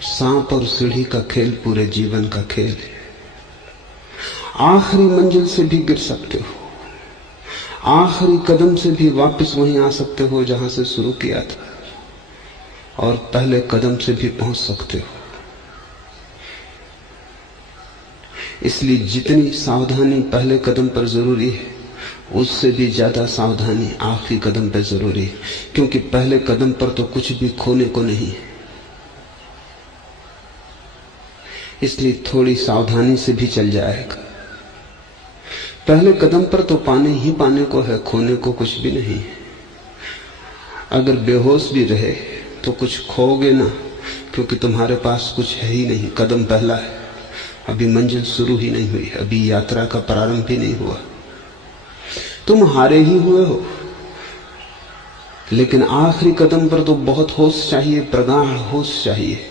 सांप और सीढ़ी का खेल पूरे जीवन का खेल है। आखिरी मंजिल से भी गिर सकते हो, आखिरी कदम से भी वापस वहीं आ सकते हो जहां से शुरू किया था, और पहले कदम से भी पहुंच सकते हो। इसलिए जितनी सावधानी पहले कदम पर जरूरी है, उससे भी ज्यादा सावधानी आखिरी कदम पर जरूरी है, क्योंकि पहले कदम पर तो कुछ भी खोने को नहीं है। इसलिए थोड़ी सावधानी से भी चल जाएगा। पहले कदम पर तो पाने ही पाने को है, खोने को कुछ भी नहीं है। अगर बेहोश भी रहे तो कुछ खोगे ना, क्योंकि तुम्हारे पास कुछ है ही नहीं। कदम पहला है, अभी मंजिल शुरू ही नहीं हुई, अभी यात्रा का प्रारंभ भी नहीं हुआ। तुम हारे ही हुए हो, लेकिन आखिरी कदम पर तो बहुत होश चाहिए, प्रगाढ़ होश चाहिए,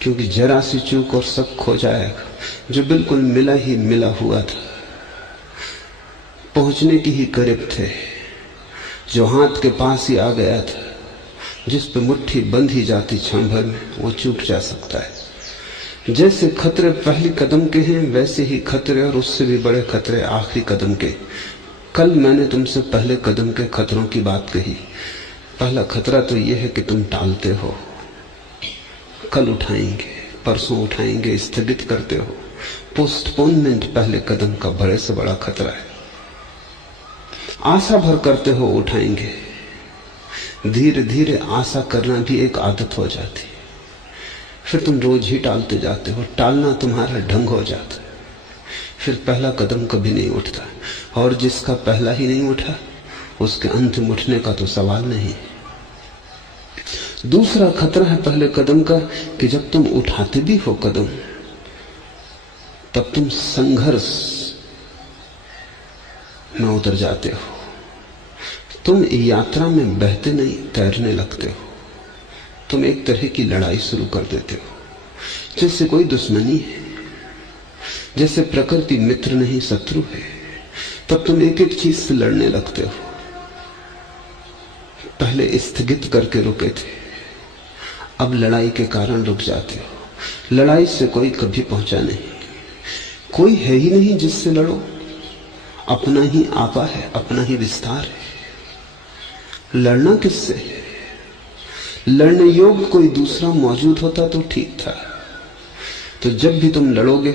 क्योंकि जरा सी चूक और सब खो जाएगा। जो बिल्कुल मिला ही मिला हुआ था, पहुंचने की ही करीब थे, जो हाथ के पास ही आ गया था, जिस पे मुट्ठी बंद ही जाती क्षण भर में, वो चूक जा सकता है। जैसे खतरे पहली कदम के हैं, वैसे ही खतरे और उससे भी बड़े खतरे आखिरी कदम के। कल मैंने तुमसे पहले कदम के खतरों की बात कही। पहला खतरा तो यह है कि तुम टालते हो, कल उठाएंगे, परसों उठाएंगे, स्थगित करते हो। पोस्टपोनमेंट पहले कदम का बड़े से बड़ा खतरा है। आशा भर करते हो उठाएंगे, धीरे धीरे आशा करना भी एक आदत हो जाती है, फिर तुम रोज ही टालते जाते हो, टालना तुम्हारा ढंग हो जाता है, फिर पहला कदम कभी नहीं उठता। और जिसका पहला ही नहीं उठा, उसके अंतिम उठने का तो सवाल नहीं। दूसरा खतरा है पहले कदम का कि जब तुम उठाते भी हो कदम, तब तुम संघर्ष में उतर जाते हो। तुम यात्रा में बहते नहीं, तैरने लगते हो। तुम एक तरह की लड़ाई शुरू कर देते हो, जैसे कोई दुश्मनी है, जैसे प्रकृति मित्र नहीं शत्रु है। तब तुम एक एक चीज से लड़ने लगते हो। पहले स्थगित करके रुके थे, अब लड़ाई के कारण रुक जाते हो। लड़ाई से कोई कभी पहुंचा नहीं, कोई है ही नहीं जिससे लड़ो। अपना ही आपा है, अपना ही विस्तार है। लड़ना किससे है? लड़ने योग्य कोई दूसरा मौजूद होता तो ठीक था। तो जब भी तुम लड़ोगे,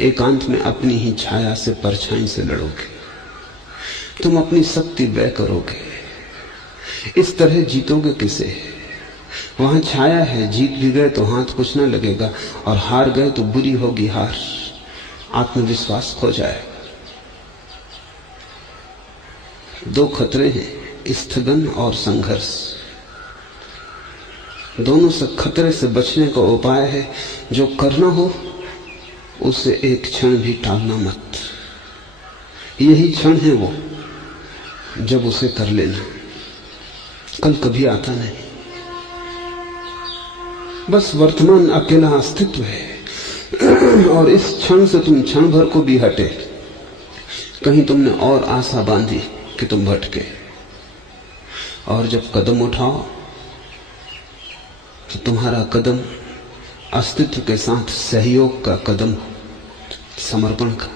एकांत में अपनी ही छाया से, परछाई से लड़ोगे। तुम अपनी शक्ति व्यय करोगे। इस तरह जीतोगे किसे? वहां छाया है, जीत भी गए तो हाथ कुछ न लगेगा, और हार गए तो बुरी होगी हार, आत्मविश्वास खो जाएगा। दो खतरे हैं, स्थगन और संघर्ष। दोनों से खतरे से बचने का उपाय है, जो करना हो उसे एक क्षण भी टालना मत। यही क्षण है वो जब उसे कर लेना, कल कभी आता नहीं। बस वर्तमान अकेला अस्तित्व है, और इस क्षण से तुम क्षण भर को भी हटे, कहीं तुमने और आशा बांधी कि तुम भटके। और जब कदम उठाओ तो तुम्हारा कदम अस्तित्व के साथ सहयोग का कदम हो, समर्पण का,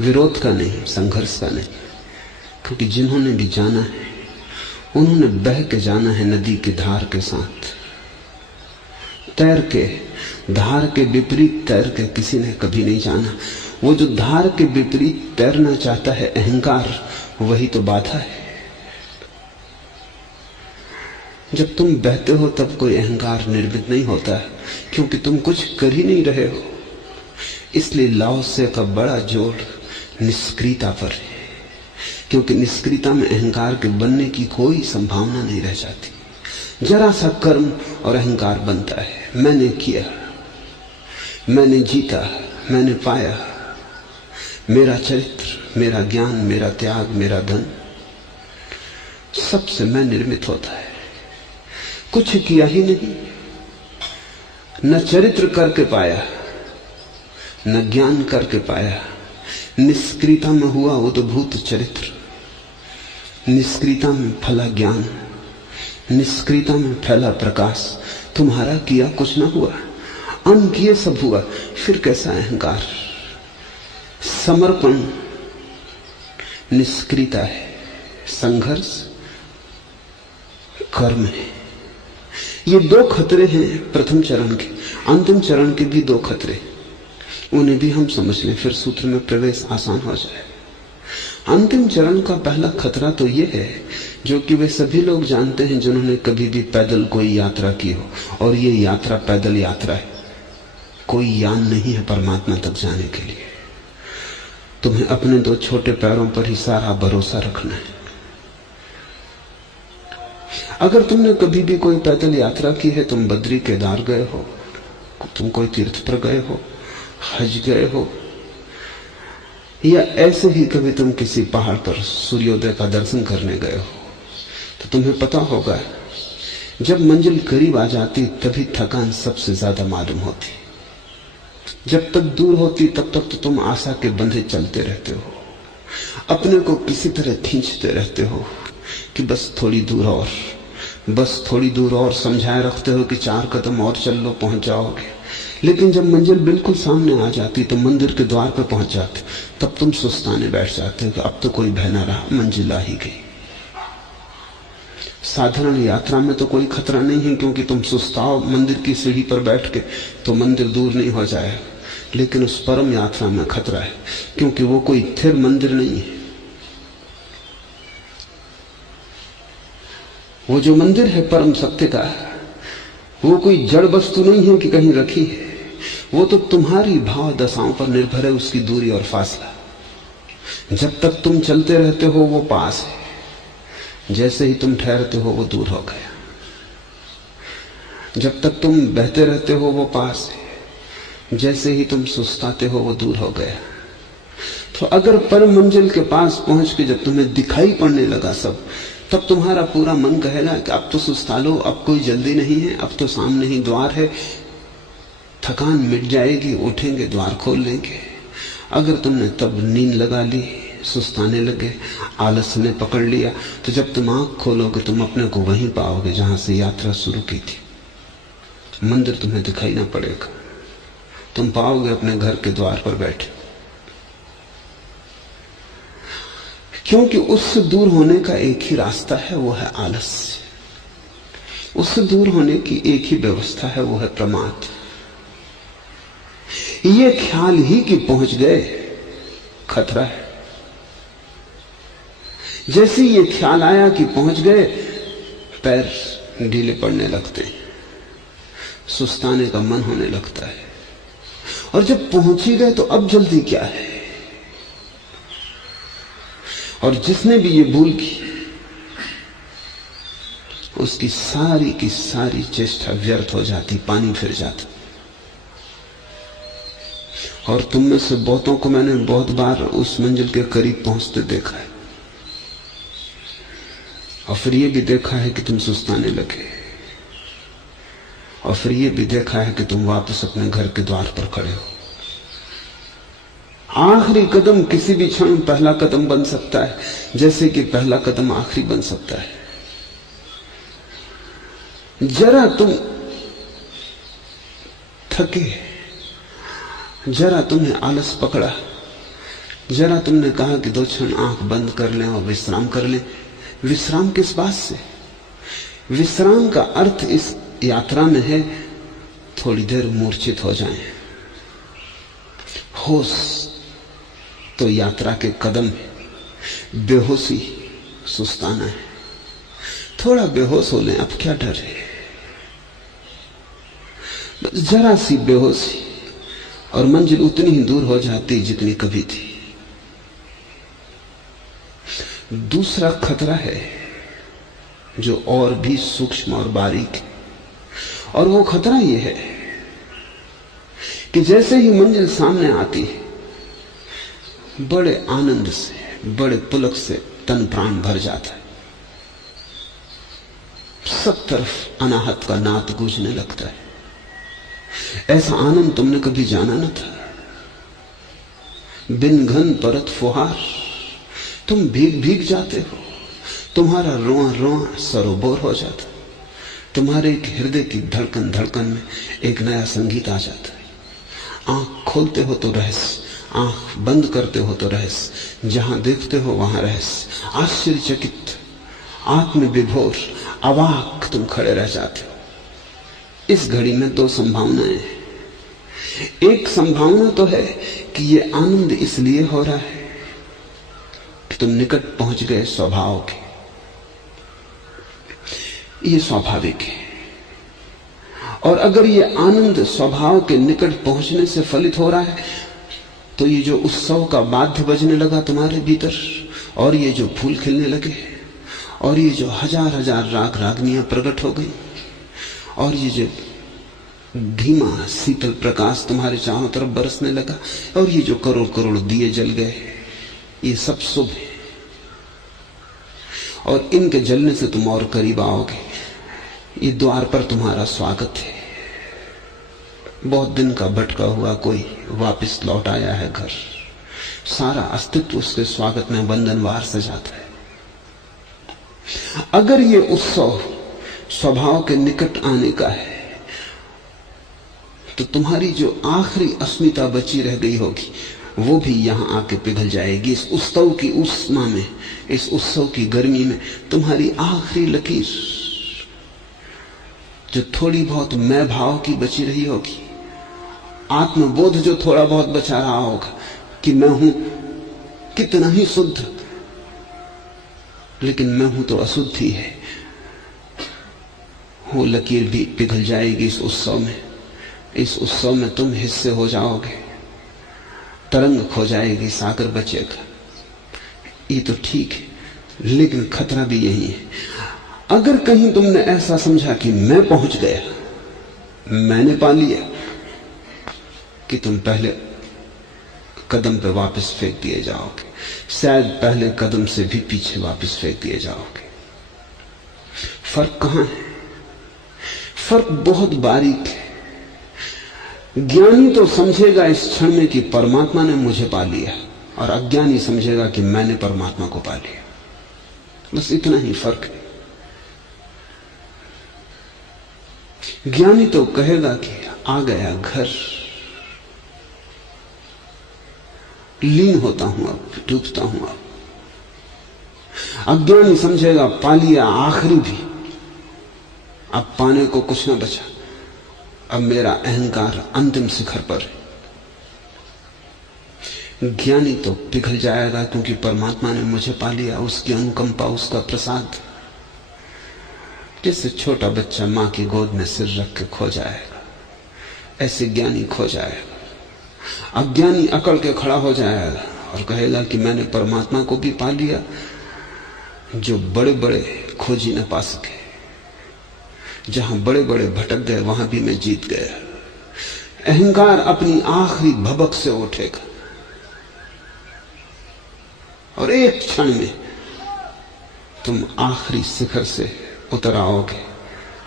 विरोध का नहीं, संघर्ष का नहीं। क्योंकि जिन्होंने भी जाना है, उन्होंने बह के जाना है नदी की धार के साथ। तैर के, धार के विपरीत तैर के किसी ने कभी नहीं जाना। वो जो धार के विपरीत तैरना चाहता है, अहंकार, वही तो बाधा है। जब तुम बहते हो तब कोई अहंकार निर्मित नहीं होता है, क्योंकि तुम कुछ कर ही नहीं रहे हो। इसलिए लाओसे का बड़ा जोर निष्क्रियता पर है, क्योंकि निष्क्रियता में अहंकार के बनने की कोई संभावना नहीं रह जाती। जरा सा कर्म और अहंकार बनता है। मैंने किया, मैंने जीता, मैंने पाया, मेरा चरित्र, मेरा ज्ञान, मेरा त्याग, मेरा धन, सबसे मैं निर्मित होता है। कुछ किया ही नहीं, न चरित्र करके पाया, न ज्ञान करके पाया। निष्क्रियता में हुआ उद्भूत चरित्र, निष्क्रियता में फला ज्ञान, निष्क्रियता में फैला प्रकाश। तुम्हारा किया कुछ ना हुआ, अनकिए सब हुआ। फिर कैसा अहंकार? समर्पण निष्क्रियता है, संघर्ष कर्म है। ये दो खतरे हैं प्रथम चरण के। अंतिम चरण के भी दो खतरे, उन्हें भी हम समझ लें, फिर सूत्र में प्रवेश आसान हो जाए। अंतिम चरण का पहला खतरा तो यह है, जो कि वे सभी लोग जानते हैं जिन्होंने कभी भी पैदल कोई यात्रा की हो, और ये यात्रा पैदल यात्रा है, कोई यान नहीं है परमात्मा तक जाने के लिए। तुम्हें अपने दो छोटे पैरों पर ही सारा भरोसा रखना है। अगर तुमने कभी भी कोई पैदल यात्रा की है, तुम बद्री केदार गए हो, तुम कोई तीर्थ पर गए हो, हज गए हो, या ऐसे ही कभी तुम किसी पहाड़ पर सूर्योदय का दर्शन करने गए हो, तो तुम्हें पता होगा जब मंजिल करीब आ जाती तभी थकान सबसे ज्यादा मालूम होती। जब तक दूर होती तब तक तो तुम आशा के बंधे चलते रहते हो, अपने को किसी तरह खींचते रहते हो कि बस थोड़ी दूर और, बस थोड़ी दूर और, समझाए रखते हो कि 4 कदम और चल लो पहुंच जाओगे। लेकिन जब मंजिल बिल्कुल सामने आ जाती तो मंदिर के द्वार पर पहुंच जाते, तब तुम सुस्ताने बैठ जाते हो कि अब तो कोई भय ना रहा, मंजिल आ ही गई। साधारण यात्रा में तो कोई खतरा नहीं है, क्योंकि तुम सुस्ताओ मंदिर की सीढ़ी पर बैठ के तो मंदिर दूर नहीं हो जाए। लेकिन उस परम यात्रा में खतरा है, क्योंकि वो कोई स्थिर मंदिर नहीं है। वो जो मंदिर है परम सत्य का, वो कोई जड़ वस्तु नहीं है कि कहीं रखी है। वो तो तुम्हारी भाव दशाओं पर निर्भर है, उसकी दूरी और फासला। जब तक तुम चलते रहते हो वो पास है, जैसे ही तुम ठहरते हो वो दूर हो गया। जब तक तुम बहते रहते हो वो पास है, जैसे ही तुम सुस्ताते हो वो दूर हो गया। तो अगर परम मंजिल के पास पहुंच के जब तुम्हें दिखाई पड़ने लगा सब, तब तुम्हारा पूरा मन कहेगा कि अब तो सुस्ता लो, अब कोई जल्दी नहीं है, अब तो सामने ही द्वार है, थकान मिट जाएगी, उठेंगे द्वार खोल लेंगे। अगर तुमने तब नींद लगा ली, सुस्ताने लगे, आलस ने पकड़ लिया, तो जब तुम आंख खोलोगे तुम अपने को वहीं पाओगे जहां से यात्रा शुरू की थी। मंदिर तुम्हें दिखाई ना पड़ेगा, तुम पाओगे अपने घर के द्वार पर बैठे। क्योंकि उससे दूर होने का एक ही रास्ता है, वो है आलस्य। उससे दूर होने की एक ही व्यवस्था है, वो है प्रमाद। ये ख्याल ही कि पहुंच गए खतरा है। जैसे ये ख्याल आया कि पहुंच गए, पैर ढीले पड़ने लगते हैं, सुस्ताने का मन होने लगता है। और जब पहुंच ही गए तो अब जल्दी क्या है। और जिसने भी ये भूल की, उसकी सारी की सारी चेष्टा व्यर्थ हो जाती, पानी फिर जाता। और तुम में से बहुतों को मैंने बहुत बार उस मंजिल के करीब पहुंचते देखा है, और फिर ये भी देखा है कि तुम सुस्ताने लगे, और फिर ये भी देखा है कि तुम वापस अपने घर के द्वार पर खड़े हो। आखिरी कदम किसी भी क्षण पहला कदम बन सकता है, जैसे कि पहला कदम आखिरी बन सकता है। जरा तुम थके, जरा तुम्हें आलस पकड़ा, जरा तुमने कहा कि 2 क्षण आंख बंद कर लें और विश्राम कर लें। विश्राम किस बात से? विश्राम का अर्थ इस यात्रा में है थोड़ी देर मूर्छित हो जाएं। होश तो यात्रा के कदम है, बेहोशी सुस्ताना है। थोड़ा बेहोश हो लें, अब क्या डर है। बस जरा सी बेहोशी और मंजिल उतनी ही दूर हो जाती जितनी कभी थी। दूसरा खतरा है जो और भी सूक्ष्म और बारीक है, और वो खतरा ये है कि जैसे ही मंजिल सामने आती है, बड़े आनंद से, बड़े पुलक से तन प्राण भर जाता है। सब तरफ अनाहत का नाद गूंजने लगता है। ऐसा आनंद तुमने कभी जाना न था। बिन घन परत फुहार, तुम भीग भीग जाते हो, तुम्हारा रोआ रोआ सरोबोर हो जाता। तुम्हारे एक हृदय की धड़कन धड़कन में एक नया संगीत आ जाता है। आंख खोलते हो तो रहस्य, आंख बंद करते हो तो रहस्य, जहां देखते हो वहां रहस्य। आश्चर्यचकित, आत्मविभोर, अवाक तुम खड़े रह जाते हो। इस घड़ी में दो संभावनाएं हैं। एक संभावना तो है कि ये आनंद इसलिए हो रहा है कि तुम निकट पहुंच गए स्वभाव के, ये स्वाभाविक है। और अगर ये आनंद स्वभाव के निकट पहुंचने से फलित हो रहा है, तो ये जो उत्सव का वाद्य बजने लगा तुम्हारे भीतर, और ये जो फूल खिलने लगे, और ये जो हजार हजार राग रागनियां प्रकट हो गई, और ये जो धीमा शीतल प्रकाश तुम्हारे चारों तरफ बरसने लगा, और ये जो करोड़ करोड़ दिए जल गए, ये सब शुभ है। और इनके जलने से तुम और करीब आओगे। ये द्वार पर तुम्हारा स्वागत है। बहुत दिन का भटका हुआ कोई वापस लौट आया है घर, सारा अस्तित्व उसके स्वागत में बंधनवार सजाता है। अगर ये उत्सव स्वभाव के निकट आने का है, तो तुम्हारी जो आखिरी अस्मिता बची रह गई होगी, वो भी यहां आके पिघल जाएगी। इस उत्सव की उष्मा में, इस उत्सव की गर्मी में तुम्हारी आखिरी लकीर, जो थोड़ी बहुत मैं भाव की बची रही होगी, आत्मबोध जो थोड़ा बहुत बचा रहा होगा कि मैं हूं कितना ही शुद्ध, लेकिन मैं हूं तो अशुद्ध ही है, वो लकीर भी पिघल जाएगी इस उत्सव में। इस उत्सव में तुम हिस्से हो जाओगे, तरंग खो जाएगी, सागर बचेगा। ये तो ठीक है, लेकिन खतरा भी यही है। अगर कहीं तुमने ऐसा समझा कि मैं पहुंच गया, मैंने पा लिया, कि तुम पहले कदम पे वापस फेंक दिए जाओगे, शायद पहले कदम से भी पीछे वापस फेंक दिए जाओगे। फर्क कहां है? फर्क बहुत बारीक है। ज्ञानी तो समझेगा इस क्षण में कि परमात्मा ने मुझे पा लिया, और अज्ञानी समझेगा कि मैंने परमात्मा को पा लिया। बस इतना ही फर्क है। ज्ञानी तो कहेगा कि आ गया घर, लीन होता हूं, अब डूबता हूं। अब अज्ञानी समझेगा पा लिया आखिरी भी, अब पाने को कुछ न बचा, अब मेरा अहंकार अंतिम शिखर पर है। ज्ञानी तो पिघल जाएगा क्योंकि परमात्मा ने मुझे पा लिया, उसकी अनुकंपा, उसका प्रसाद। जैसे छोटा बच्चा मां की गोद में सिर रख के खो जाएगा, ऐसे ज्ञानी खो जाएगा। अज्ञानी अकड़ के खड़ा हो जाएगा और कहेगा कि मैंने परमात्मा को भी पा लिया, जो बड़े बड़े खोजी न पा सके। जहां बड़े बड़े भटक गए, वहां भी मैं जीत गया। अहंकार अपनी आखिरी भबक से उठेगा और एक क्षण में तुम आखिरी शिखर से उतर आओगे,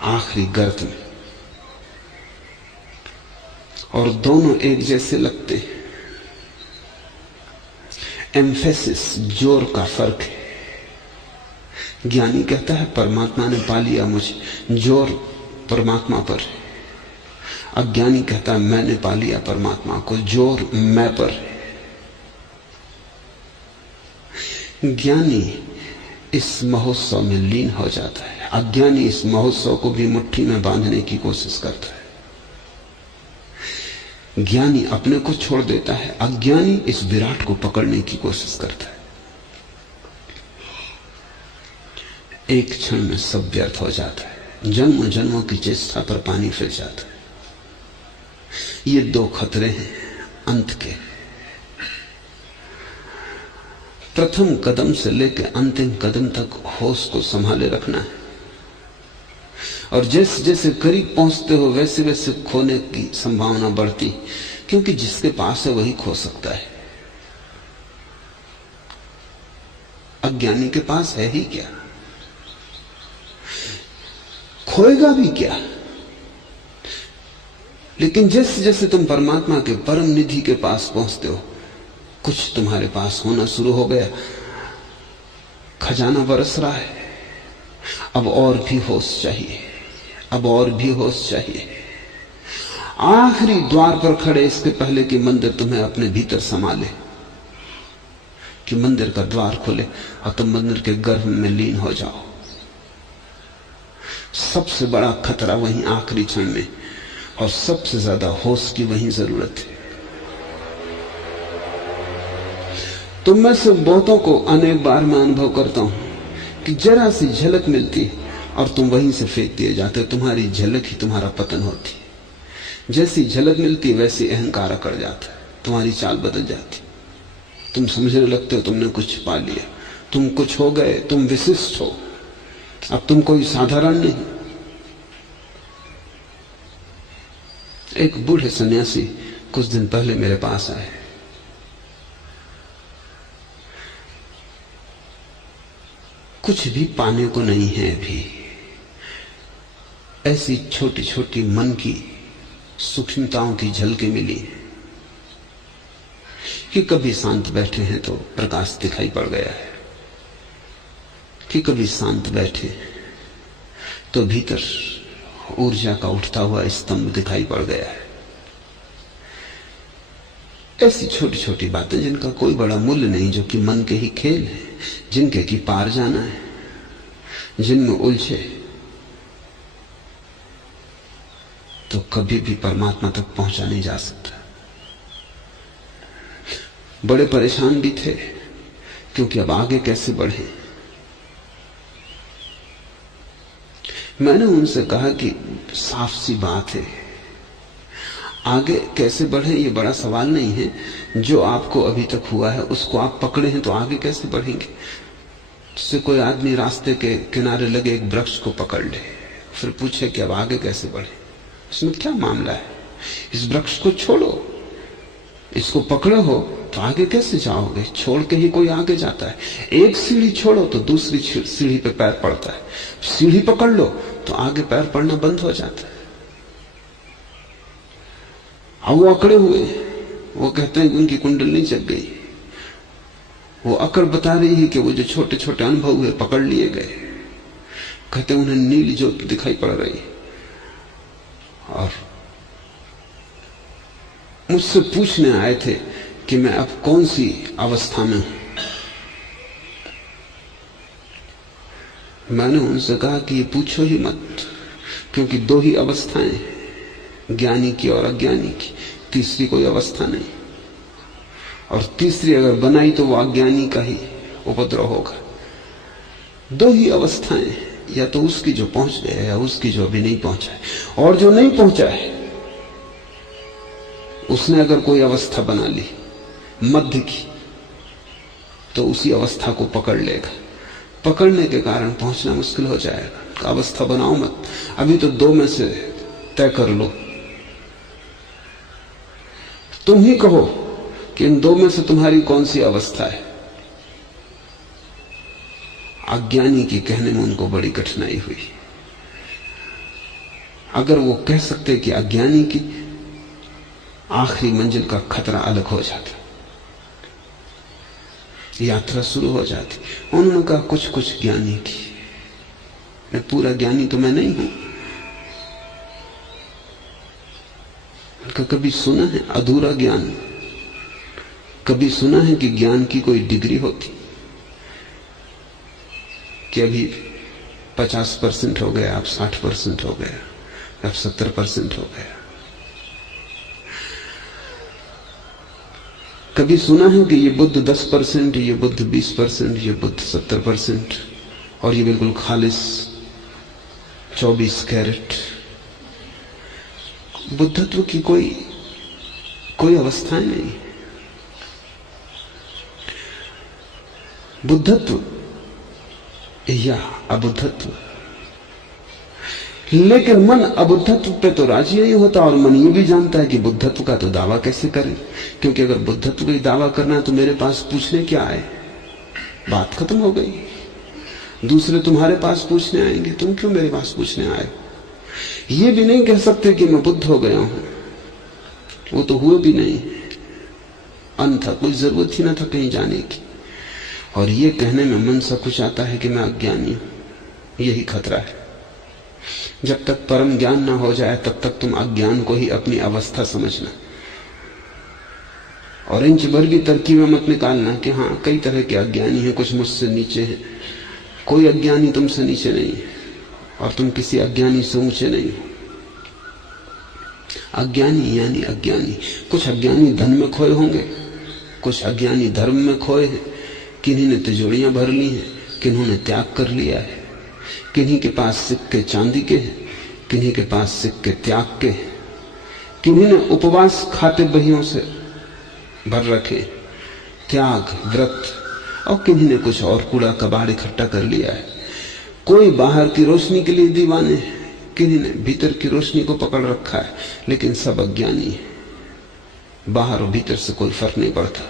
आखिरी गर्त में। और दोनों एक जैसे लगते हैं। एम्फेसिस, जोर का फर्क है। ज्ञानी कहता है परमात्मा ने पा लिया मुझे, जोर परमात्मा पर है। अज्ञानी कहता है मैंने पा लिया परमात्मा को, जोर मैं पर है। ज्ञानी इस महोत्सव में लीन हो जाता है, अज्ञानी इस महोत्सव को भी मुट्ठी में बांधने की कोशिश करता है। ज्ञानी अपने को छोड़ देता है, अज्ञानी इस विराट को पकड़ने की कोशिश करता है। एक क्षण में सब व्यर्थ हो जाता है, जन्म जन्मों की चेष्टा पर पानी फिर जाता है। ये दो खतरे हैं अंत के। प्रथम कदम से लेकर अंतिम कदम तक होश को संभाले रखना है, और जैसे जैसे करीब पहुंचते हो वैसे वैसे खोने की संभावना बढ़ती, क्योंकि जिसके पास है वही खो सकता है। अज्ञानी के पास है ही क्या, खोएगा भी क्या। लेकिन जैसे जैसे तुम परमात्मा के परम निधि के पास पहुंचते हो, कुछ तुम्हारे पास होना शुरू हो गया, खजाना बरस रहा है। अब और भी होश चाहिए, अब और भी होश चाहिए। आखिरी द्वार पर खड़े इसके पहले कि मंदिर तुम्हें अपने भीतर संभाले, कि मंदिर का द्वार खुले और तुम मंदिर के गर्भ में लीन हो जाओ। सबसे बड़ा खतरा वहीं आखिरी क्षण में, और सबसे ज्यादा होश की वहीं जरूरत है। तुम में से बहुतों को अनेक बार मैं अनुभव करता हूं कि जरा सी झलक मिलती और तुम वहीं से फेंक दिए जाते हो। तुम्हारी झलक ही तुम्हारा पतन होती। जैसी झलक मिलती वैसी अहंकार अकड़ जाता है, तुम्हारी चाल बदल जाती। तुम समझने लगते हो तुमने कुछ पा लिया, तुम कुछ हो गए, तुम विशिष्ट हो, अब तुम कोई साधारण नहीं। एक बूढ़े सन्यासी कुछ दिन पहले मेरे पास आए। कुछ भी पाने को नहीं है अभी, ऐसी छोटी छोटी मन की सूक्ष्मताओं की झलकें मिली कि कभी शांत बैठे हैं तो प्रकाश दिखाई पड़ गया है, कि कभी शांत बैठे तो भीतर ऊर्जा का उठता हुआ स्तंभ दिखाई पड़ गया है। ऐसी छोटी छोटी बातें जिनका कोई बड़ा मूल्य नहीं, जो कि मन के ही खेल है, जिनके की पार जाना है, जिनमें उलझे तो कभी भी परमात्मा तक पहुंचा नहीं जा सकता। बड़े परेशान भी थे क्योंकि अब आगे कैसे बढ़े। मैंने उनसे कहा कि साफ सी बात है, आगे कैसे बढ़े ये बड़ा सवाल नहीं है। जो आपको अभी तक हुआ है उसको आप पकड़े हैं तो आगे कैसे बढ़ेंगे। जिससे कोई आदमी रास्ते के किनारे लगे एक वृक्ष को पकड़ ले, फिर पूछे कि अब आगे कैसे बढ़े, इसमें क्या मामला है। इस वृक्ष को छोड़ो, इसको पकड़े हो तो आगे कैसे जाओगे। छोड़ के ही कोई आगे जाता है। एक सीढ़ी छोड़ो तो दूसरी सीढ़ी पे पैर पड़ता है, सीढ़ी पकड़ लो तो आगे पैर पड़ना बंद हो जाता है। अब वो अकड़े हुए, वो कहते हैं उनकी कुंडली जग गई। वो अकड़ बता रही है कि वो जो छोटे छोटे अनुभव हुए पकड़ लिए गए। कहते उन्हें नीली ज्योति दिखाई पड़ रही और मुझसे पूछने आए थे कि मैं अब कौन सी अवस्था में हूं। मैंने उनसे कहा कि ये पूछो ही मत, क्योंकि दो ही अवस्थाएं, ज्ञानी की और अज्ञानी की, तीसरी कोई अवस्था नहीं। और तीसरी अगर बनाई तो वो अज्ञानी का ही उपद्रव होगा। दो ही अवस्थाएं, या तो उसकी जो पहुंच गया या उसकी जो अभी नहीं पहुंचा है। और जो नहीं पहुंचा है उसने अगर कोई अवस्था बना ली मध्य की, तो उसी अवस्था को पकड़ लेगा। पकड़ने के कारण पहुंचना मुश्किल हो जाएगा। अवस्था बनाओ मत, अभी तो दो में से तय कर लो। तुम ही कहो कि इन दो में से तुम्हारी कौन सी अवस्था है। अज्ञानी की कहने में उनको बड़ी कठिनाई हुई। अगर वो कह सकते कि अज्ञानी की, आखिरी मंजिल का खतरा अलग हो जाता, यात्रा शुरू हो जाती। उन्होंने कहा कुछ कुछ ज्ञानी की। मैं पूरा ज्ञानी तो मैं नहीं हूं। कभी सुना है अधूरा ज्ञान? कभी सुना है कि ज्ञान की कोई डिग्री होती, कि अभी 50% हो गया, अब 60% हो गया, अब 70% हो गया? कभी सुना है कि ये बुद्ध 10%, ये बुद्ध 20%, ये बुद्ध 70% और ये बिल्कुल खालिस 24 कैरेट? बुद्धत्व की कोई अवस्थाएं नहीं। बुद्धत्व या अबुद्धत्व। लेकिन मन अबुद्धत्व पे तो राजी नहीं होता, और मन ये भी जानता है कि बुद्धत्व का तो दावा कैसे करें, क्योंकि अगर बुद्धत्व का दावा करना है तो मेरे पास पूछने क्या आए, बात खत्म हो गई। दूसरे तुम्हारे पास पूछने आएंगे, तुम क्यों मेरे पास पूछने आए? ये भी नहीं कह सकते कि मैं बुद्ध हो गया हूं, वो तो हुए भी नहीं, अन्यथा कोई जरूरत ही ना था कहीं जाने की। और ये कहने में मन सा कुछ आता है कि मैं अज्ञानी हूं, यही खतरा है। जब तक परम ज्ञान ना हो जाए तब तक तुम अज्ञान को ही अपनी अवस्था समझना, और इंच भर भी तरकीबें मत निकालना कि हाँ कई तरह के अज्ञानी हैं, कुछ मुझसे नीचे हैं। कोई अज्ञानी तुमसे नीचे नहीं है और तुम किसी अज्ञानी से ऊंचे नहीं हो। अज्ञानी यानी अज्ञानी। कुछ अज्ञानी धन में खोए होंगे, कुछ अज्ञानी धर्म में खोए हैं, किन्हीं ने तिजोरियां भर ली हैं, किन्हों ने त्याग कर लिया है, किन्हीं के पास सिक्के चांदी के हैं, किन्हीं के पास सिक्के त्याग के हैं, किन्हीं ने उपवास खाते बहियों से भर रखे, त्याग व्रत, और किन्हीं ने कुछ और कूड़ा कबाड़ इकट्ठा कर लिया है। कोई बाहर की रोशनी के लिए दीवाने हैं, किन्हीं ने भीतर की रोशनी को पकड़ रखा है, लेकिन सब अज्ञानी है। बाहर और भीतर से कोई फर्क नहीं पड़ता।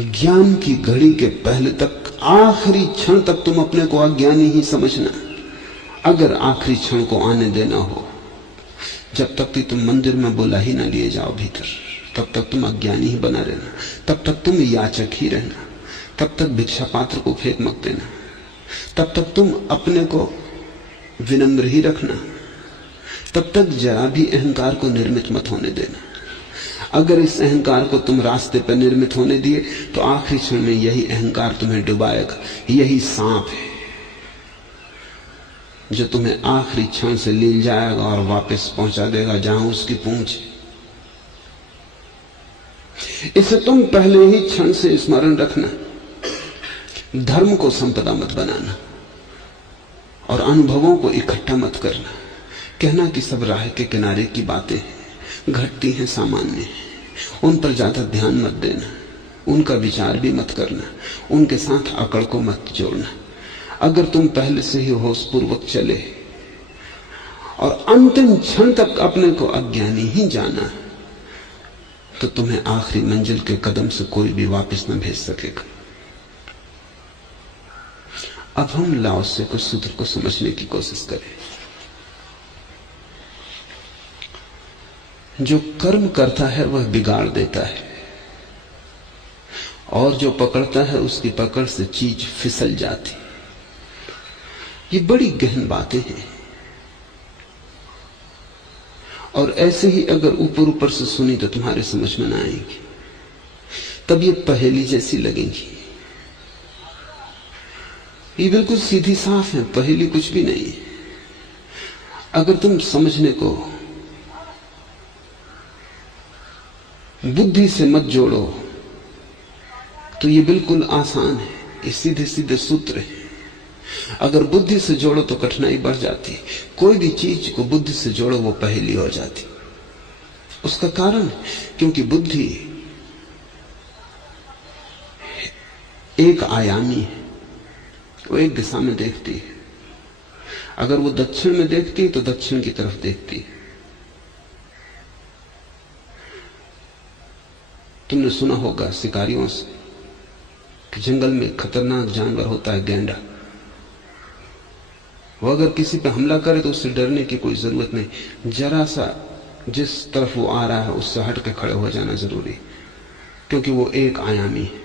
ज्ञान की घड़ी के पहले तक, आखिरी क्षण तक तुम अपने को अज्ञानी ही समझना। अगर आखिरी क्षण को आने देना हो, जब तक कि तुम मंदिर में बुला ही ना लिए जाओ भीतर, तब तक तुम अज्ञानी ही बना रहना, तब तक तुम याचक ही रहना, तब तक भिक्षा पात्र को फेंक मत देना, तब तक तुम अपने को विनम्र ही रखना, तब तक जरा भी अहंकार को निर्मित मत होने देना। अगर इस अहंकार को तुम रास्ते पर निर्मित होने दिए तो आखिरी क्षण में यही अहंकार तुम्हें डुबाएगा। यही सांप है जो तुम्हें आखिरी क्षण से ले जाएगा और वापस पहुंचा देगा जहां उसकी पूंछ है। इसे तुम पहले ही क्षण से स्मरण रखना। धर्म को संपदा मत बनाना और अनुभवों को इकट्ठा मत करना। कहना कि सब राह के किनारे की बातें हैं, घटती हैं, सामान्य हैं, उन पर ज्यादा ध्यान मत देना, उनका विचार भी मत करना, उनके साथ अकड़ को मत जोड़ना। अगर तुम पहले से ही होशपूर्वक चले और अंतिम क्षण तक अपने को अज्ञानी ही जाना, तो तुम्हें आखिरी मंजिल के कदम से कोई भी वापस न भेज सकेगा। अब हम लाओ से कुछ सूत्र को समझने की कोशिश करें। जो कर्म करता है वह बिगाड़ देता है, और जो पकड़ता है उसकी पकड़ से चीज फिसल जाती। ये बड़ी गहन बातें हैं, और ऐसे ही अगर ऊपर ऊपर से सुनी तो तुम्हारे समझ में ना आएगी, तब ये पहेली जैसी लगेंगी। ये बिल्कुल सीधी साफ है, पहेली कुछ भी नहीं है। अगर तुम समझने को बुद्धि से मत जोड़ो तो ये बिल्कुल आसान है, ये सीधे सीधे सूत्र है। अगर बुद्धि से जोड़ो तो कठिनाई बढ़ जाती है। कोई भी चीज को बुद्धि से जोड़ो वो पहेली हो जाती। उसका कारण क्योंकि बुद्धि एक आयामी है, वो एक दिशा में देखती है। अगर वो दक्षिण में देखती है तो दक्षिण की तरफ देखती है। तुमने सुना होगा शिकारियों से कि जंगल में खतरनाक जानवर होता है गैंडा। वो अगर किसी पे हमला करे तो उससे डरने की कोई जरूरत नहीं, जरा सा जिस तरफ वो आ रहा है उससे हट के खड़े हो जाना जरूरी, क्योंकि वो एक आयामी है,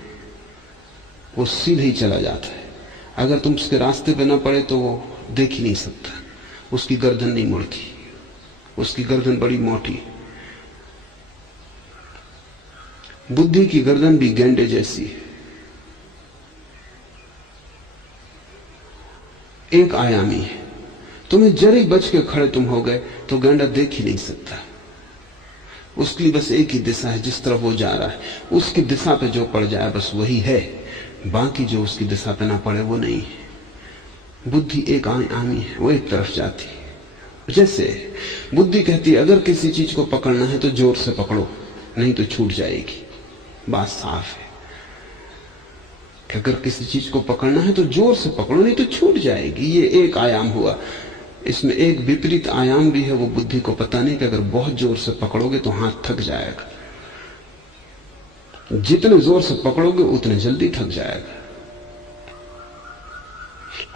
वो सीधे ही चला जाता है। अगर तुम उसके रास्ते पे ना पड़े तो वो देख ही नहीं सकता, उसकी गर्दन नहीं मुड़ती, उसकी गर्दन बड़ी मोटी। बुद्धि की गर्दन भी गैंडे जैसी है, एक आयामी है। तुम्हें जरा ही बच के खड़े तुम हो गए तो गैंडा देख ही नहीं सकता। उसके लिए बस एक ही दिशा है, जिस तरफ वो जा रहा है उसकी दिशा पे जो पड़ जाए बस वही है, बाकी जो उसकी दिशा पे ना पड़े वो नहीं है। बुद्धि एक आयामी है, वो एक तरफ जाती है। जैसे बुद्धि कहती है अगर किसी चीज को पकड़ना है तो जोर से पकड़ो, नहीं तो छूट जाएगी। बात साफ है कि अगर किसी चीज को पकड़ना है तो जोर से पकड़ो, नहीं तो छूट जाएगी। ये एक आयाम हुआ। इसमें एक विपरीत आयाम भी है, वो बुद्धि को पता नहीं कि अगर बहुत जोर से पकड़ोगे तो हाथ थक जाएगा। जितने जोर से पकड़ोगे उतने जल्दी थक जाएगा,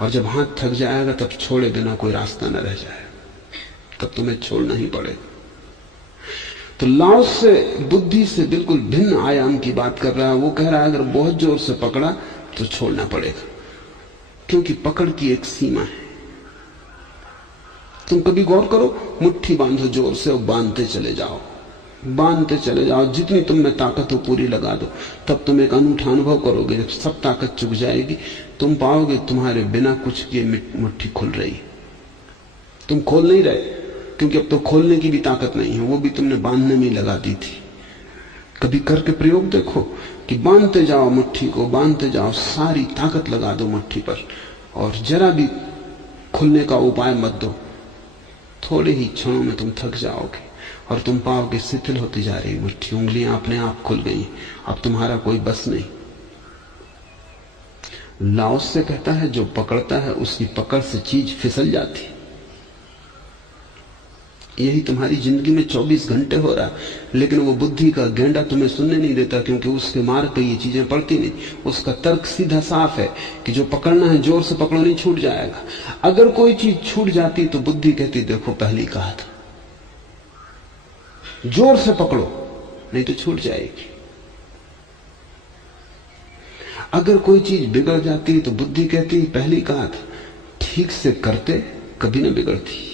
और जब हाथ थक जाएगा तब छोड़े बिना कोई रास्ता न रह जाएगा, तब तुम्हें छोड़ना ही पड़ेगा। तो लाओस से बुद्धि से बिल्कुल भिन्न आयाम की बात कर रहा है। वो कह रहा है अगर बहुत जोर से पकड़ा तो छोड़ना पड़ेगा, क्योंकि पकड़ की एक सीमा है। तुम कभी गौर करो, मुट्ठी बांधो जोर से और बांधते चले जाओ, बांधते चले जाओ, जितनी तुम में ताकत हो पूरी लगा दो। तब तुम एक अनूठा अनुभव करोगे। जब सब ताकत चुक जाएगी, तुम पाओगे तुम्हारे बिना कुछ किए मुट्ठी खुल रही। तुम खोल नहीं रहे, क्योंकि अब तो खोलने की भी ताकत नहीं है, वो भी तुमने बांधने में लगा दी थी। कभी करके प्रयोग देखो कि बांधते जाओ मुट्ठी को, बांधते जाओ, सारी ताकत लगा दो मुट्ठी पर, और जरा भी खुलने का उपाय मत दो। थोड़े ही क्षणों में तुम थक जाओगे और तुम पाओगे शिथिल होती जा रही मुट्ठी, उंगलियां अपने आप खुल गई, अब तुम्हारा कोई बस नहीं। लाओस से कहता है, जो पकड़ता है उसकी पकड़ से चीज फिसल जाती है। यही तुम्हारी जिंदगी में 24 घंटे हो रहा है, लेकिन वो बुद्धि का गेंडा तुम्हें सुनने नहीं देता, क्योंकि उसके मार्ग पे ये चीजें पड़ती नहीं। उसका तर्क सीधा साफ है कि जो पकड़ना है जोर से पकड़ो, नहीं छूट जाएगा। अगर कोई चीज छूट जाती तो बुद्धि कहती, देखो पहले कहा था, जोर से पकड़ो नहीं तो छूट जाएगी। अगर कोई चीज बिगड़ जाती तो बुद्धि कहती, पहले कहा था, ठीक से करते कभी न बिगड़ती।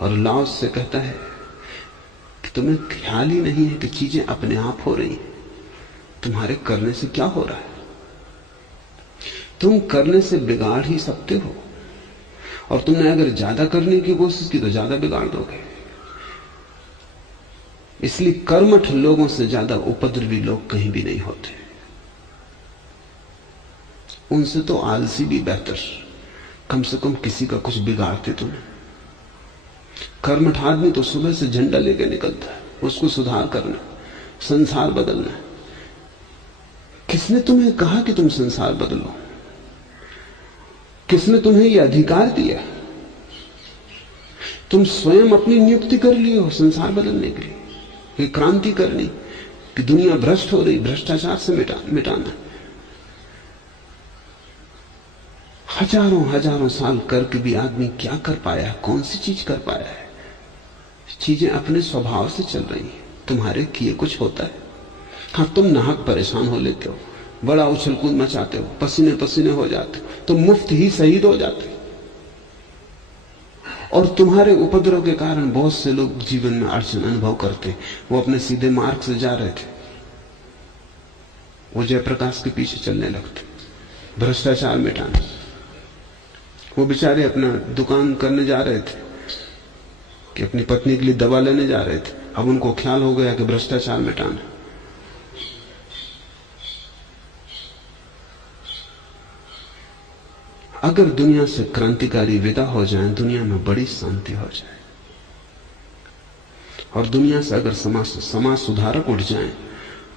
और लाओस से कहता है कि तुम्हें ख्याल ही नहीं है कि चीजें अपने आप हो रही हैं, तुम्हारे करने से क्या हो रहा है। तुम करने से बिगाड़ ही सकते हो, और तुमने अगर ज्यादा करने की कोशिश की तो ज्यादा बिगाड़ दोगे। इसलिए कर्मठ लोगों से ज्यादा उपद्रवी लोग कहीं भी नहीं होते। उनसे तो आलसी भी बेहतर, कम से कम किसी का कुछ बिगाड़ते तो नहीं। कर्मठ आदमी तो सुबह से झंडा लेके निकलता है, उसको सुधार करना, संसार बदलना। किसने तुम्हें कहा कि तुम संसार बदलो? किसने तुम्हें यह अधिकार दिया? तुम स्वयं अपनी नियुक्ति कर लिए हो संसार बदलने के लिए, कि क्रांति करनी, कि दुनिया भ्रष्ट हो रही, भ्रष्टाचार से मिटाना। हजारों हजारों साल करके भी आदमी क्या कर पाया है? कौन सी चीज कर पाया है? चीजें अपने स्वभाव से चल रही हैं, तुम्हारे किए कुछ होता है। हाँ, तुम नाहक परेशान हो लेते हो, बड़ा उछल कूद मचाते हो, पसीने पसीने हो जाते हो, तुम मुफ्त ही शहीद हो जाते हो। और तुम्हारे उपद्रव के कारण बहुत से लोग जीवन में अड़चन अनुभव करते। वो अपने सीधे मार्ग से जा रहे थे, वो जयप्रकाश के पीछे चलने लगते, भ्रष्टाचार मिटाने। वो बेचारे अपना दुकान करने जा रहे थे कि अपनी पत्नी के लिए दवा लेने जा रहे थे, अब उनको ख्याल हो गया कि भ्रष्टाचार मिटाना। अगर दुनिया से क्रांतिकारी विदा हो जाए, दुनिया में बड़ी शांति हो जाए। और दुनिया से अगर समाज सुधारक उठ जाए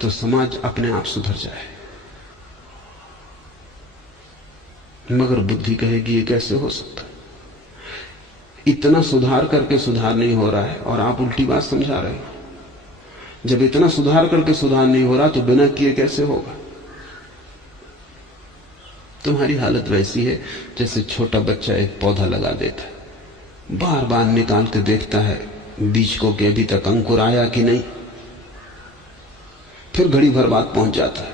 तो समाज अपने आप सुधर जाए। मगर बुद्धि कहेगी, ये कैसे हो सकता है? इतना सुधार करके सुधार नहीं हो रहा है और आप उल्टी बात समझा रहे हो। जब इतना सुधार करके सुधार नहीं हो रहा तो बिना किए कैसे होगा? तुम्हारी हालत वैसी है जैसे छोटा बच्चा एक पौधा लगा देता है, बार बार निकाल के देखता है बीज को कि अभी तक अंकुर आया कि नहीं, फिर घड़ी भर बाद पहुंच जाता है।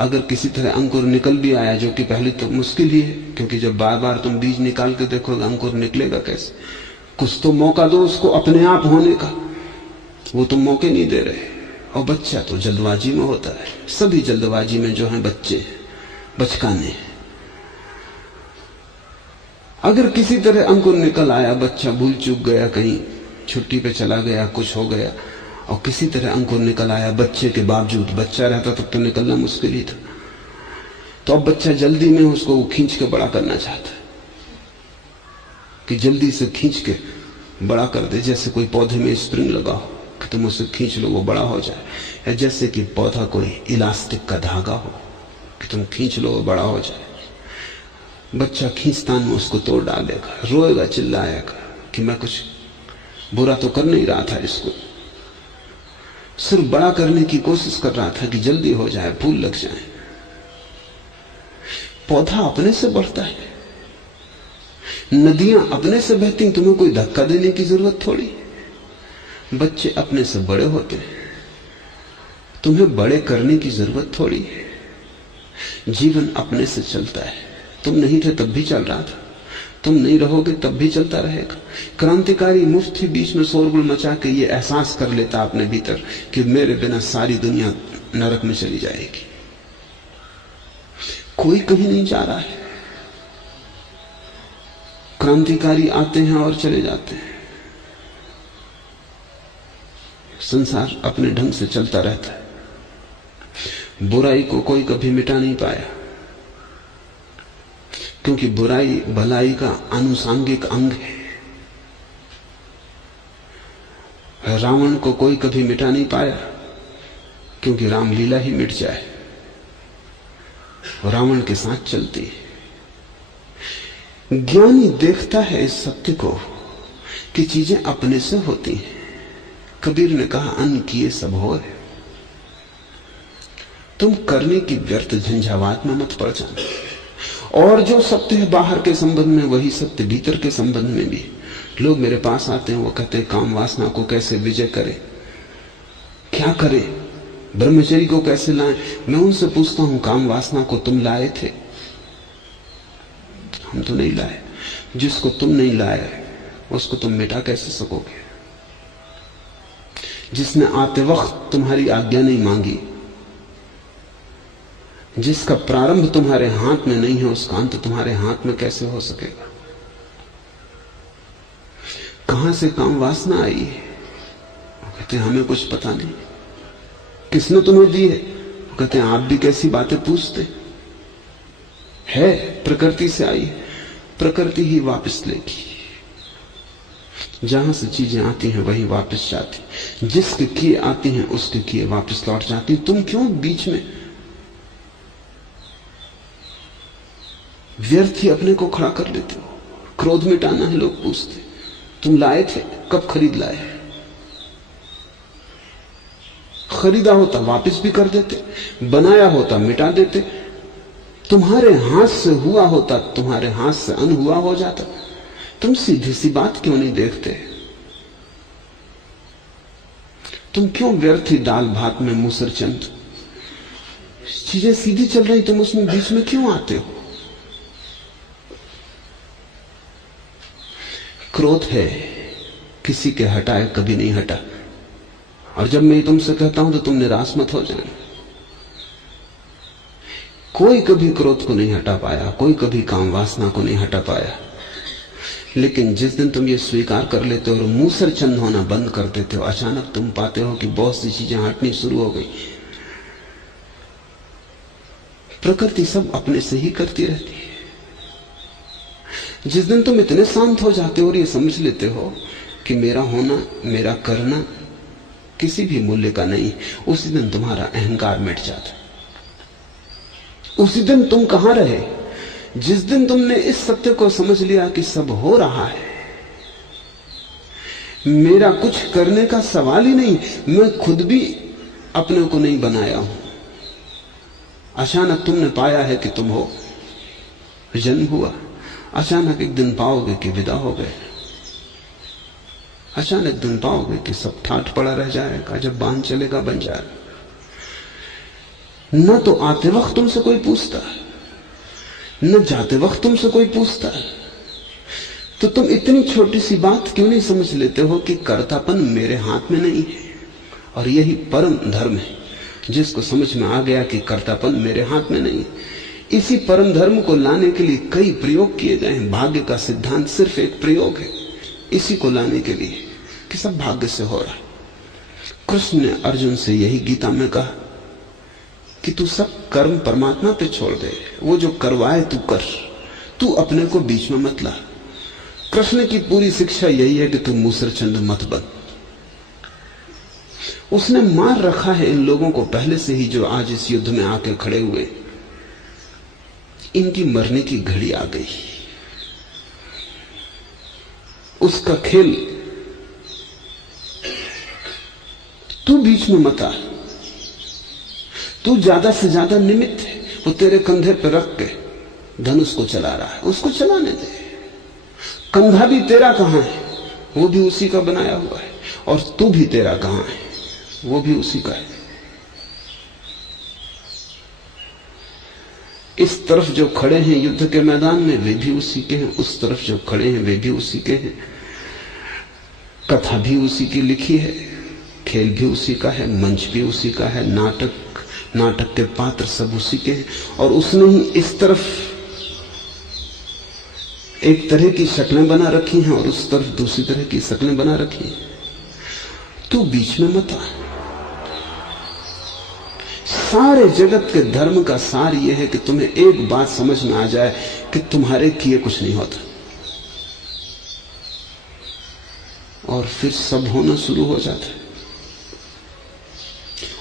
अगर किसी तरह अंकुर निकल भी आया, जो कि पहले तो मुश्किल ही है, क्योंकि जब बार बार तुम बीज निकाल के देखोगे अंकुर निकलेगा कैसे? कुछ तो मौका दो उसको अपने आप होने का, वो तुम मौके नहीं दे रहे। और बच्चा तो जल्दबाजी में होता है, सभी जल्दबाजी में जो है बच्चे बचकाने। अगर किसी तरह अंकुर निकल आया, बच्चा भूल चूक गया, कहीं छुट्टी पे चला गया, कुछ हो गया, और किसी तरह अंकुर निकल आया बच्चे के बावजूद, बच्चा रहता तब तो निकलना मुश्किल ही था, तो अब बच्चा जल्दी में उसको खींच के बड़ा करना चाहता है कि जल्दी से खींच के बड़ा कर दे। जैसे कोई पौधे में स्प्रिंग लगा हो कि तुम उसे खींच लो वो बड़ा हो जाए, या जैसे कि पौधा कोई इलास्टिक का धागा हो कि तुम खींच लो वो बड़ा हो जाए। बच्चा खींचतान में उसको तोड़ डालेगा, रोएगा, चिल्लाएगा कि मैं कुछ बुरा तो कर नहीं रहा था, इसको सिर्फ बड़ा करने की कोशिश कर रहा था कि जल्दी हो जाए, फूल लग जाए। पौधा अपने से बढ़ता है, नदियां अपने से बहती, तुम्हें कोई धक्का देने की जरूरत थोड़ी। बच्चे अपने से बड़े होते हैं, तुम्हें बड़े करने की जरूरत थोड़ी है। जीवन अपने से चलता है, तुम नहीं थे तब भी चल रहा था, तुम नहीं रहोगे तब भी चलता रहेगा। क्रांतिकारी मुफ्ती बीच में शोरगुल मचा के ये एहसास कर लेता अपने भीतर कि मेरे बिना सारी दुनिया नरक में चली जाएगी। कोई कहीं नहीं जा रहा है, क्रांतिकारी आते हैं और चले जाते हैं, संसार अपने ढंग से चलता रहता है। बुराई को कोई कभी मिटा नहीं पाया, क्योंकि बुराई भलाई का आनुषांगिक अंग है। रावण को कोई कभी मिटा नहीं पाया, क्योंकि रामलीला ही मिट जाए, रावण के साथ चलती है। ज्ञानी देखता है इस सत्य को कि चीजें अपने से होती हैं। कबीर ने कहा, अन्न किए सब होए। तुम करने की व्यर्थ झंझावात में मत पड़ जाना। और जो सत्य है बाहर के संबंध में, वही सत्य भीतर के संबंध में भी। लोग मेरे पास आते हैं, वो कहते हैं काम वासना को कैसे विजय करें, क्या करें, ब्रह्मचर्य को कैसे लाएं। मैं उनसे पूछता हूं, काम वासना को तुम लाए थे? हम तो नहीं लाए। जिसको तुम नहीं लाए उसको तुम मिटा कैसे सकोगे? जिसने आते वक्त तुम्हारी आज्ञा नहीं मांगी, जिसका प्रारंभ तुम्हारे हाथ में नहीं है, उसका अंत तुम्हारे हाथ में कैसे हो सकेगा? कहां से काम वासना आई है? वो कहते हैं हमें कुछ पता नहीं। किसने तुम्हें दी है? वो कहते हैं आप भी कैसी बातें पूछते है, प्रकृति से आई, प्रकृति ही वापस लेगी। जहां से चीजें आती हैं वही वापस जाती, जिसके किए आती हैं उसके किए वापस लौट जाती। तुम क्यों बीच में व्यर्थ ही अपने को खड़ा कर लेते हो? क्रोध मिटाना है, लोग पूछते तुम लाए थे, कब खरीद लाए? खरीदा होता वापस भी कर देते, बनाया होता मिटा देते, तुम्हारे हाथ से हुआ होता, तुम्हारे हाथ से अनहुआ हो जाता। तुम सीधी सी बात क्यों नहीं देखते? तुम क्यों व्यर्थ ही दाल भात में मूसर चंद? चीजें सीधी चल रही, तुम उसमें बीच में क्यों आते हो? क्रोध है, किसी के हटाए कभी नहीं हटा। और जब मैं तुमसे कहता हूं तो तुम निराश मत हो जाना। कोई कभी क्रोध को नहीं हटा पाया, कोई कभी काम वासना को नहीं हटा पाया। लेकिन जिस दिन तुम ये स्वीकार कर लेते हो और मूसर चंद होना बंद कर देते हो, अचानक तुम पाते हो कि बहुत सी चीजें हटनी शुरू हो गई। प्रकृति सब अपने से ही करती रहती है। जिस दिन तुम इतने शांत हो जाते हो और ये समझ लेते हो कि मेरा होना, मेरा करना किसी भी मूल्य का नहीं, उसी दिन तुम्हारा अहंकार मिट जाता है। उसी दिन तुम कहां रहे? जिस दिन तुमने इस सत्य को समझ लिया कि सब हो रहा है, मेरा कुछ करने का सवाल ही नहीं, मैं खुद भी अपने को नहीं बनाया हूं। अचानक तुमने पाया है कि तुम हो, जन्म हुआ, अचानक एक दिन पाओगे कि विदा हो गए। अचानक दिन पाओगे कि सब ठाठ पड़ा रह जाएगा, जब बांध चलेगा बन जाएगा। न तो आते वक्त तुमसे कोई पूछता, न जाते वक्त तुमसे कोई पूछता। तो तुम इतनी छोटी सी बात क्यों नहीं समझ लेते हो कि कर्तापन मेरे हाथ में नहीं है? और यही परम धर्म है, जिसको समझ में आ गया कि कर्तापन मेरे हाथ में नहीं। इसी परम धर्म को लाने के लिए कई प्रयोग किए गए हैं। भाग्य का सिद्धांत सिर्फ एक प्रयोग है इसी को लाने के लिए कि सब भाग्य से हो रहा है। कृष्ण ने अर्जुन से यही गीता में कहा कि तू सब कर्म परमात्मा पे छोड़ दे, वो जो करवाए तू कर, तू अपने को बीच में मत ला। कृष्ण की पूरी शिक्षा यही है कि तू मूसरचंद मत बन। उसने मार रखा है इन लोगों को पहले से ही, जो आज इस युद्ध में आके खड़े हुए। इनकी मरने की घड़ी आ गई। उसका खेल तू बीच में मत आ। तू ज्यादा से ज्यादा निमित्त है। वो तेरे कंधे पर रख के धनुष को चला रहा है, उसको चलाने दे। कंधा भी तेरा कहां है? वो भी उसी का बनाया हुआ है। और तू भी तेरा कहां है? वो भी उसी का है। इस तरफ जो खड़े हैं युद्ध के मैदान में वे भी उसी के हैं, उस तरफ जो खड़े हैं वे भी उसी के हैं। कथा भी उसी की लिखी है, खेल भी उसी का है, मंच भी उसी का है, नाटक के पात्र सब उसी के हैं। और उसने ही इस तरफ एक तरह की शक्लें बना रखी हैं और उस तरफ दूसरी तरह की शक्लें बना रखी हैं। तू बीच में मत आ। सारे जगत के धर्म का सार यह है कि तुम्हें एक बात समझ में आ जाए कि तुम्हारे किए कुछ नहीं होता, और फिर सब होना शुरू हो जाता है।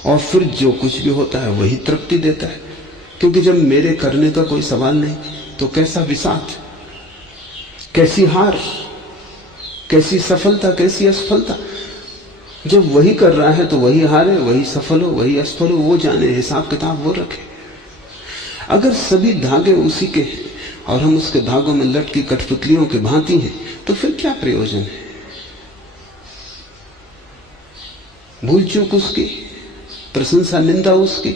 और फिर जो कुछ भी होता है वही तृप्ति देता है, क्योंकि जब मेरे करने का कोई सवाल नहीं तो कैसा विषाद, कैसी हार, कैसी सफलता, कैसी असफलता। जब वही कर रहा है तो वही हारे, वही सफल हो, वही असफल हो, वो जाने, हिसाब किताब वो रखे। अगर सभी धागे उसी के हैं और हम उसके धागों में लटकी कठपुतलियों के भांति हैं तो फिर क्या प्रयोजन है? भूल चूक उसकी, प्रशंसा निंदा उसकी।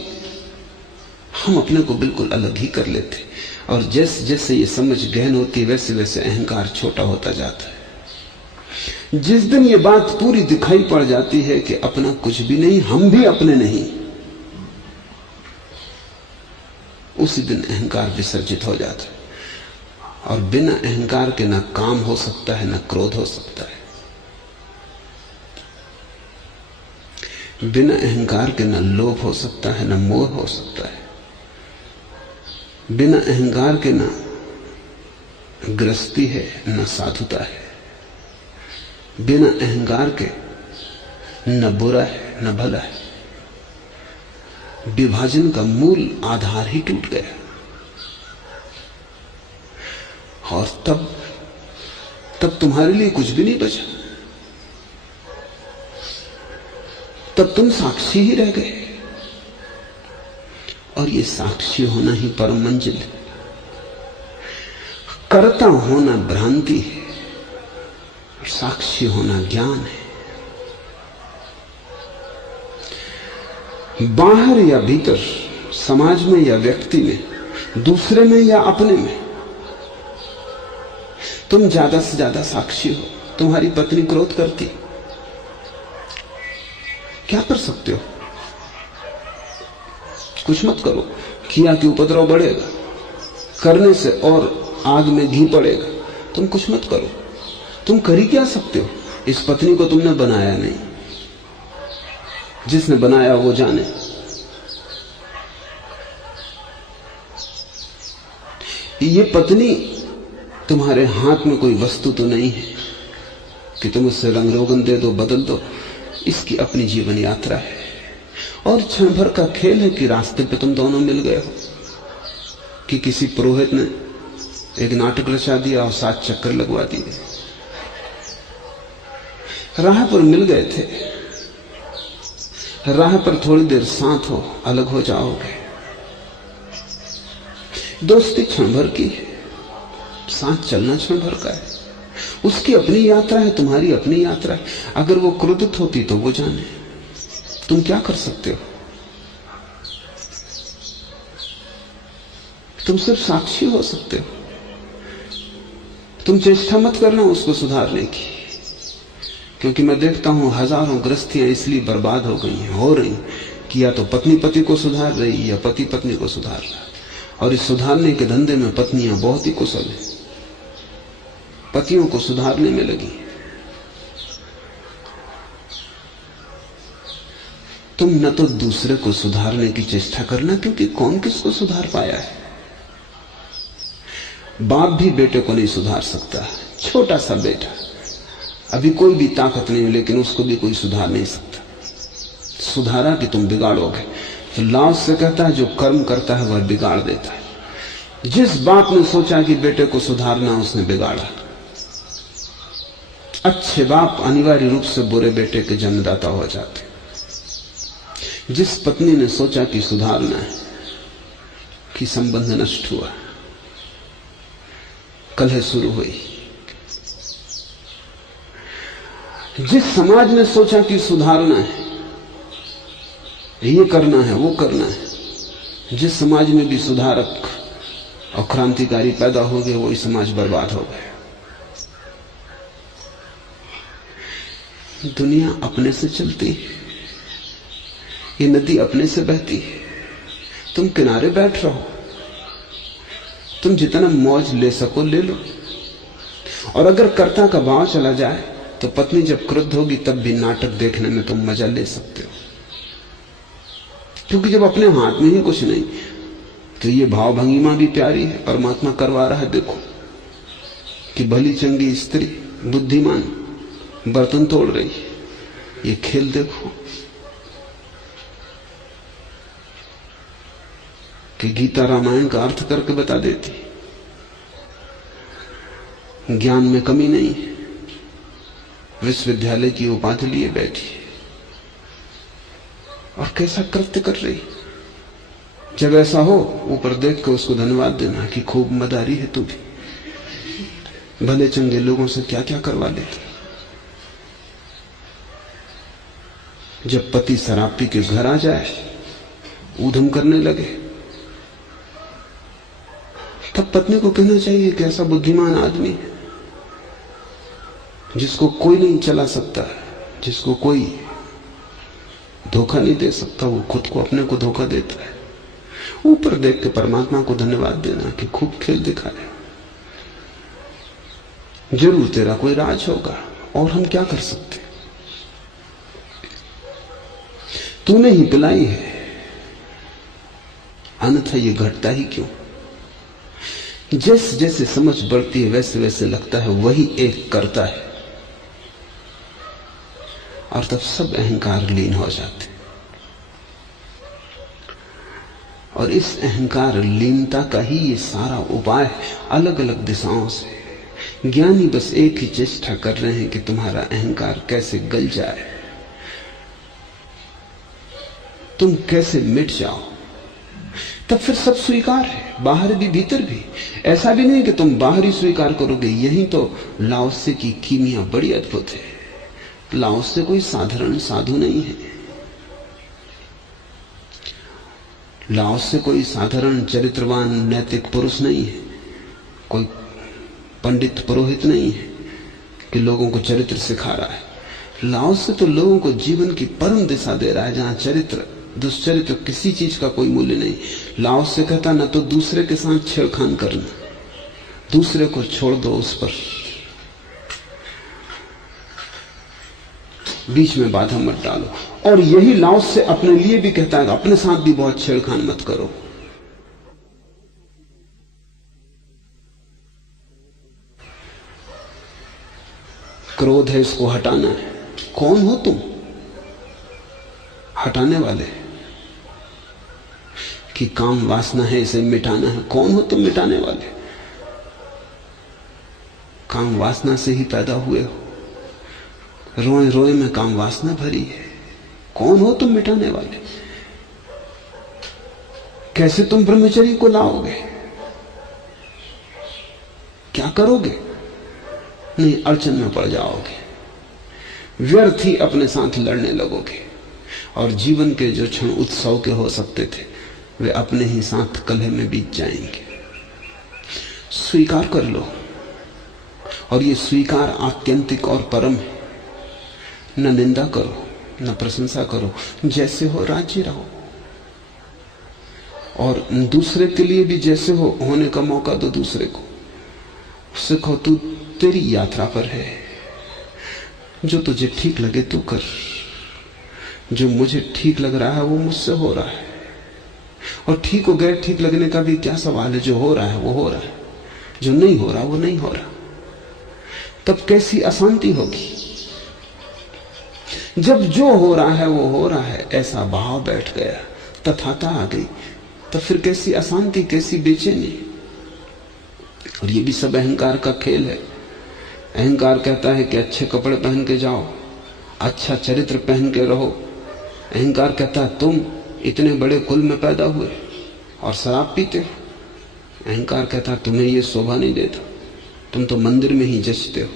हम अपने को बिल्कुल अलग ही कर लेते, और जैसे जैसे ये समझ गहन होती वैसे वैसे अहंकार छोटा होता जाता है। जिस दिन ये बात पूरी दिखाई पड़ जाती है कि अपना कुछ भी नहीं, हम भी अपने नहीं, उसी दिन अहंकार विसर्जित हो जाता है। और बिना अहंकार के ना काम हो सकता है, ना क्रोध हो सकता है। बिना अहंकार के ना लोभ हो सकता है, ना मोह हो सकता है। बिना अहंकार के ना गृहस्थी है, ना साधुता है। बिना अहंकार के न बुरा है, न भला है। विभाजन का मूल आधार ही टूट गया, और तब तुम्हारे लिए कुछ भी नहीं बचा। तब तुम साक्षी ही रह गए, और ये साक्षी होना ही परम मंजिल है। कर्ता होना भ्रांति है, और साक्षी होना ज्ञान है। बाहर या भीतर, समाज में या व्यक्ति में, दूसरे में या अपने में, तुम ज्यादा से ज्यादा साक्षी हो। तुम्हारी पत्नी क्रोध करती, क्या कर सकते हो? कुछ मत करो, किया कि उपद्रव बढ़ेगा, करने से और आग में घी पड़ेगा। तुम कुछ मत करो। तुम कर ही क्या सकते हो? इस पत्नी को तुमने बनाया नहीं, जिसने बनाया वो जाने। ये पत्नी तुम्हारे हाथ में कोई वस्तु तो नहीं है कि तुम उससे रंग रोगन दे दो, बदल दो। इसकी अपनी जीवन यात्रा है, और क्षण भर का खेल है कि रास्ते पे तुम दोनों मिल गए हो, कि किसी पुरोहित ने एक नाटक रचा दिया और 7 चक्कर लगवा दिए। राह पर मिल गए थे, राह पर थोड़ी देर साथ हो, अलग हो जाओगे। दोस्ती क्षण भर की है, साथ चलना क्षण भर का है। उसकी अपनी यात्रा है, तुम्हारी अपनी यात्रा है। अगर वो क्रोधित होती तो वो जाने, तुम क्या कर सकते हो? तुम सिर्फ साक्षी हो सकते हो। तुम चेष्टा मत करना उसको सुधारने की, क्योंकि मैं देखता हूं हजारों गृहस्थियां इसलिए बर्बाद हो गई हैं, हो रही कि या तो पत्नी पति को सुधार रही या पति पत्नी को सुधार रहा। और इस सुधारने के धंधे में पत्नियां बहुत ही कुशल हैं, पतियों को सुधारने में लगी। तुम न तो दूसरे को सुधारने की चेष्टा करना, क्योंकि कौन किसको सुधार पाया है। बाप भी बेटे को नहीं सुधार सकता, छोटा सा बेटा, अभी कोई भी ताकत नहीं, लेकिन उसको भी कोई सुधार नहीं सकता। सुधारा कि तुम बिगाड़ोगे। तो लाओस से कहता है जो कर्म करता है वह बिगाड़ देता है। जिस बाप ने सोचा कि बेटे को सुधारना, उसने बिगाड़ा। अच्छे बाप अनिवार्य रूप से बुरे बेटे के जन्मदाता हो जाते। जिस पत्नी ने सोचा कि सुधारना है, कि संबंध नष्ट हुआ, कलह शुरू हुई। जिस समाज ने सोचा कि सुधारना है, ये करना है, वो करना है, जिस समाज में भी सुधारक और क्रांतिकारी पैदा हो गए, वही समाज बर्बाद हो गया। दुनिया अपने से चलती है, ये नदी अपने से बहती है। तुम किनारे बैठ रहो, तुम जितना मौज ले सको ले लो। और अगर कर्ता का भाव चला जाए तो पत्नी जब क्रुद्ध होगी तब भी नाटक देखने में तुम मजा ले सकते हो, क्योंकि जब अपने हाथ में ही कुछ नहीं तो ये भाव भंगिमा भी प्यारी है। परमात्मा करवा रहा है, देखो कि भली चंगी स्त्री बुद्धिमान बर्तन तोड़ रही है, ये खेल देखो कि गीता रामायण का अर्थ करके बता देती। ज्ञान में कमी नहीं है, विश्वविद्यालय की उपाधि लिए बैठी और कैसा कृत्य कर रही। जब ऐसा हो ऊपर देख कर उसको धन्यवाद देना कि खूब मदारी है तू भी, भले चंगे लोगों से क्या क्या करवा लेती। जब पति शराब पी के घर आ जाए, ऊधम करने लगे, तब पत्नी को कहना चाहिए कि ऐसा बुद्धिमान आदमी है जिसको कोई नहीं चला सकता, जिसको कोई धोखा नहीं दे सकता, वो खुद को अपने को धोखा देता है। ऊपर देख के परमात्मा को धन्यवाद देना कि खूब खेल दिखाया। जरूर तेरा कोई राज होगा, और हम क्या कर सकते। तूने ही पिलाई है, अन्यथा ये घटता ही क्यों। जैसे जैसे समझ बढ़ती है वैसे वैसे लगता है वही एक करता है, और तब सब अहंकार लीन हो जाते। और इस अहंकार लीनता का ही ये सारा उपाय है, अलग अलग दिशाओं से। ज्ञानी बस एक ही चेष्टा कर रहे हैं कि तुम्हारा अहंकार कैसे गल जाए, तुम कैसे मिट जाओ। तब फिर सब स्वीकार है, बाहर भी भीतर भी। ऐसा भी नहीं कि तुम बाहर ही स्वीकार करोगे। यही तो लाओसे की कीमिया बड़ी अद्भुत है। लाओसे कोई साधारण साधु नहीं है, लाओसे कोई साधारण चरित्रवान नैतिक पुरुष नहीं है, कोई पंडित पुरोहित नहीं है कि लोगों को चरित्र सिखा रहा है। लाओसे तो लोगों को जीवन की परम दिशा दे रहा है, जहां चरित्र दुष्चरित्र किसी चीज का कोई मूल्य नहीं। लाओसे कहता ना तो दूसरे के साथ छेड़खान करना, दूसरे को छोड़ दो, उस पर बीच में बाधा मत डालो। और यही लाओसे अपने लिए भी कहता है, अपने साथ भी बहुत छेड़खान मत करो। क्रोध है, इसको हटाना है। कौन हो तुम हटाने वाले? कि काम वासना है, इसे मिटाना है। कौन हो तुम मिटाने वाले? काम वासना से ही पैदा हुए हो, रोए रोए में काम वासना भरी है। कौन हो तुम मिटाने वाले? कैसे तुम ब्रह्मचर्य को लाओगे? क्या करोगे? नहीं, अड़चन में पड़ जाओगे, व्यर्थ ही अपने साथ लड़ने लगोगे, और जीवन के जो क्षण उत्सव के हो सकते थे वे अपने ही साथ कलह में बीत जाएंगे। स्वीकार कर लो, और ये स्वीकार आत्यंतिक और परम है। न निंदा करो, न प्रशंसा करो, जैसे हो राज्य रहो, और दूसरे के लिए भी जैसे हो होने का मौका दो दूसरे को। उससे कहो तू तेरी यात्रा पर है, जो तुझे ठीक लगे तू कर, जो मुझे ठीक लग रहा है वो मुझसे हो रहा है। और ठीक हो गए, ठीक लगने का भी क्या सवाल है। जो हो रहा है वो हो रहा है, जो नहीं हो रहा वो नहीं हो रहा। तब कैसी अशांति होगी। जब जो हो रहा है वो हो रहा है, ऐसा भाव बैठ गया, तथाता आ गई, तो फिर कैसी अशांति, कैसी बेचैनी। और ये भी सब अहंकार का खेल है। अहंकार कहता है कि अच्छे कपड़े पहन के जाओ, अच्छा चरित्र पहन के रहो। अहंकार कहता है तुम इतने बड़े कुल में पैदा हुए और शराब पीते हो। अहंकार कहता है तुम्हें यह शोभा नहीं देता, तुम तो मंदिर में ही जचते हो।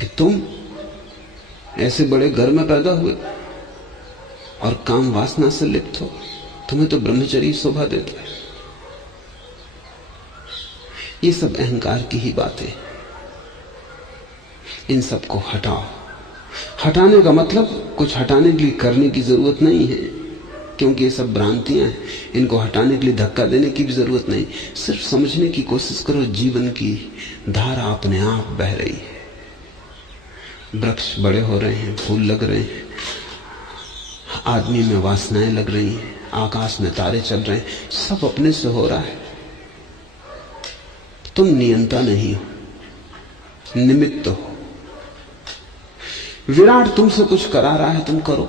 कि तुम ऐसे बड़े घर में पैदा हुए और काम वासना से लिप्त हो, तुम्हें तो ब्रह्मचर्य शोभा देता है। ये सब अहंकार की ही बातें। इन सब को हटाओ। हटाने का मतलब कुछ हटाने के लिए करने की जरूरत नहीं है, क्योंकि ये सब भ्रांतियां हैं। इनको हटाने के लिए धक्का देने की भी जरूरत नहीं। सिर्फ समझने की कोशिश करो, जीवन की धारा अपने आप बह रही है। वृक्ष बड़े हो रहे हैं, फूल लग रहे हैं, आदमी में वासनाएं लग रही हैं, आकाश में तारे चल रहे हैं, सब अपने से हो रहा है। तुम नियंता नहीं हो, निमित्त हो। विराट तुमसे कुछ करा रहा है, तुम करो।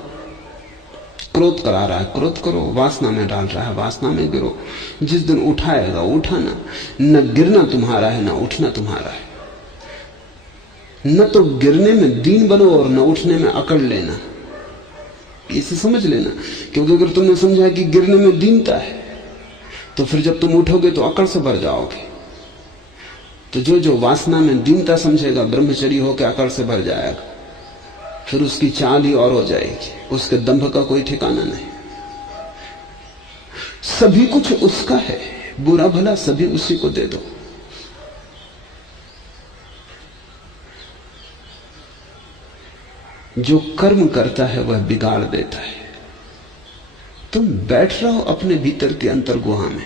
क्रोध करा रहा है, क्रोध करो। वासना में डाल रहा है, वासना में गिरो। जिस दिन उठाएगा उठाना। न गिरना तुम्हारा है, न उठना तुम्हारा है। न तो गिरने में दीन बनो और न उठने में अकड़ लेना। इसे समझ लेना, क्योंकि अगर तुमने समझा कि गिरने में दीनता है, तो फिर जब तुम उठोगे तो अकड़ से भर जाओगे। तो जो वासना में दीनता समझेगा, ब्रह्मचर्य होकर अकड़ से भर जाएगा। फिर उसकी चाल ही और हो जाएगी, उसके दंभ का कोई ठिकाना नहीं। सभी कुछ उसका है, बुरा भला सभी उसी को दे दो। जो कर्म करता है वह बिगाड़ देता है। तुम बैठ रहो अपने भीतर के अंतर गुहा में,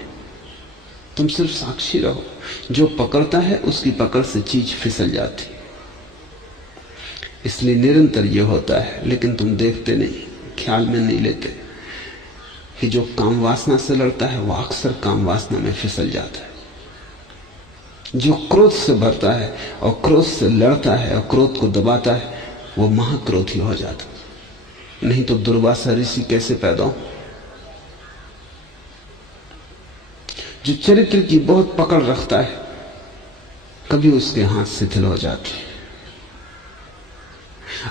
तुम सिर्फ साक्षी रहो। जो पकड़ता है उसकी पकड़ से चीज फिसल जाती। इसलिए निरंतर यह होता है, लेकिन तुम देखते नहीं, ख्याल में नहीं लेते कि जो काम वासना से लड़ता है वह अक्सर काम वासना में फिसल जाता है। जो क्रोध से भरता है और क्रोध से लड़ता है और क्रोध को दबाता है, वो महाक्रोधी हो जाता। नहीं तो दुर्वासा ऋषि कैसे पैदा हो? जो चरित्र की बहुत पकड़ रखता है, कभी उसके हाथ शिथिल हो जाते हैं।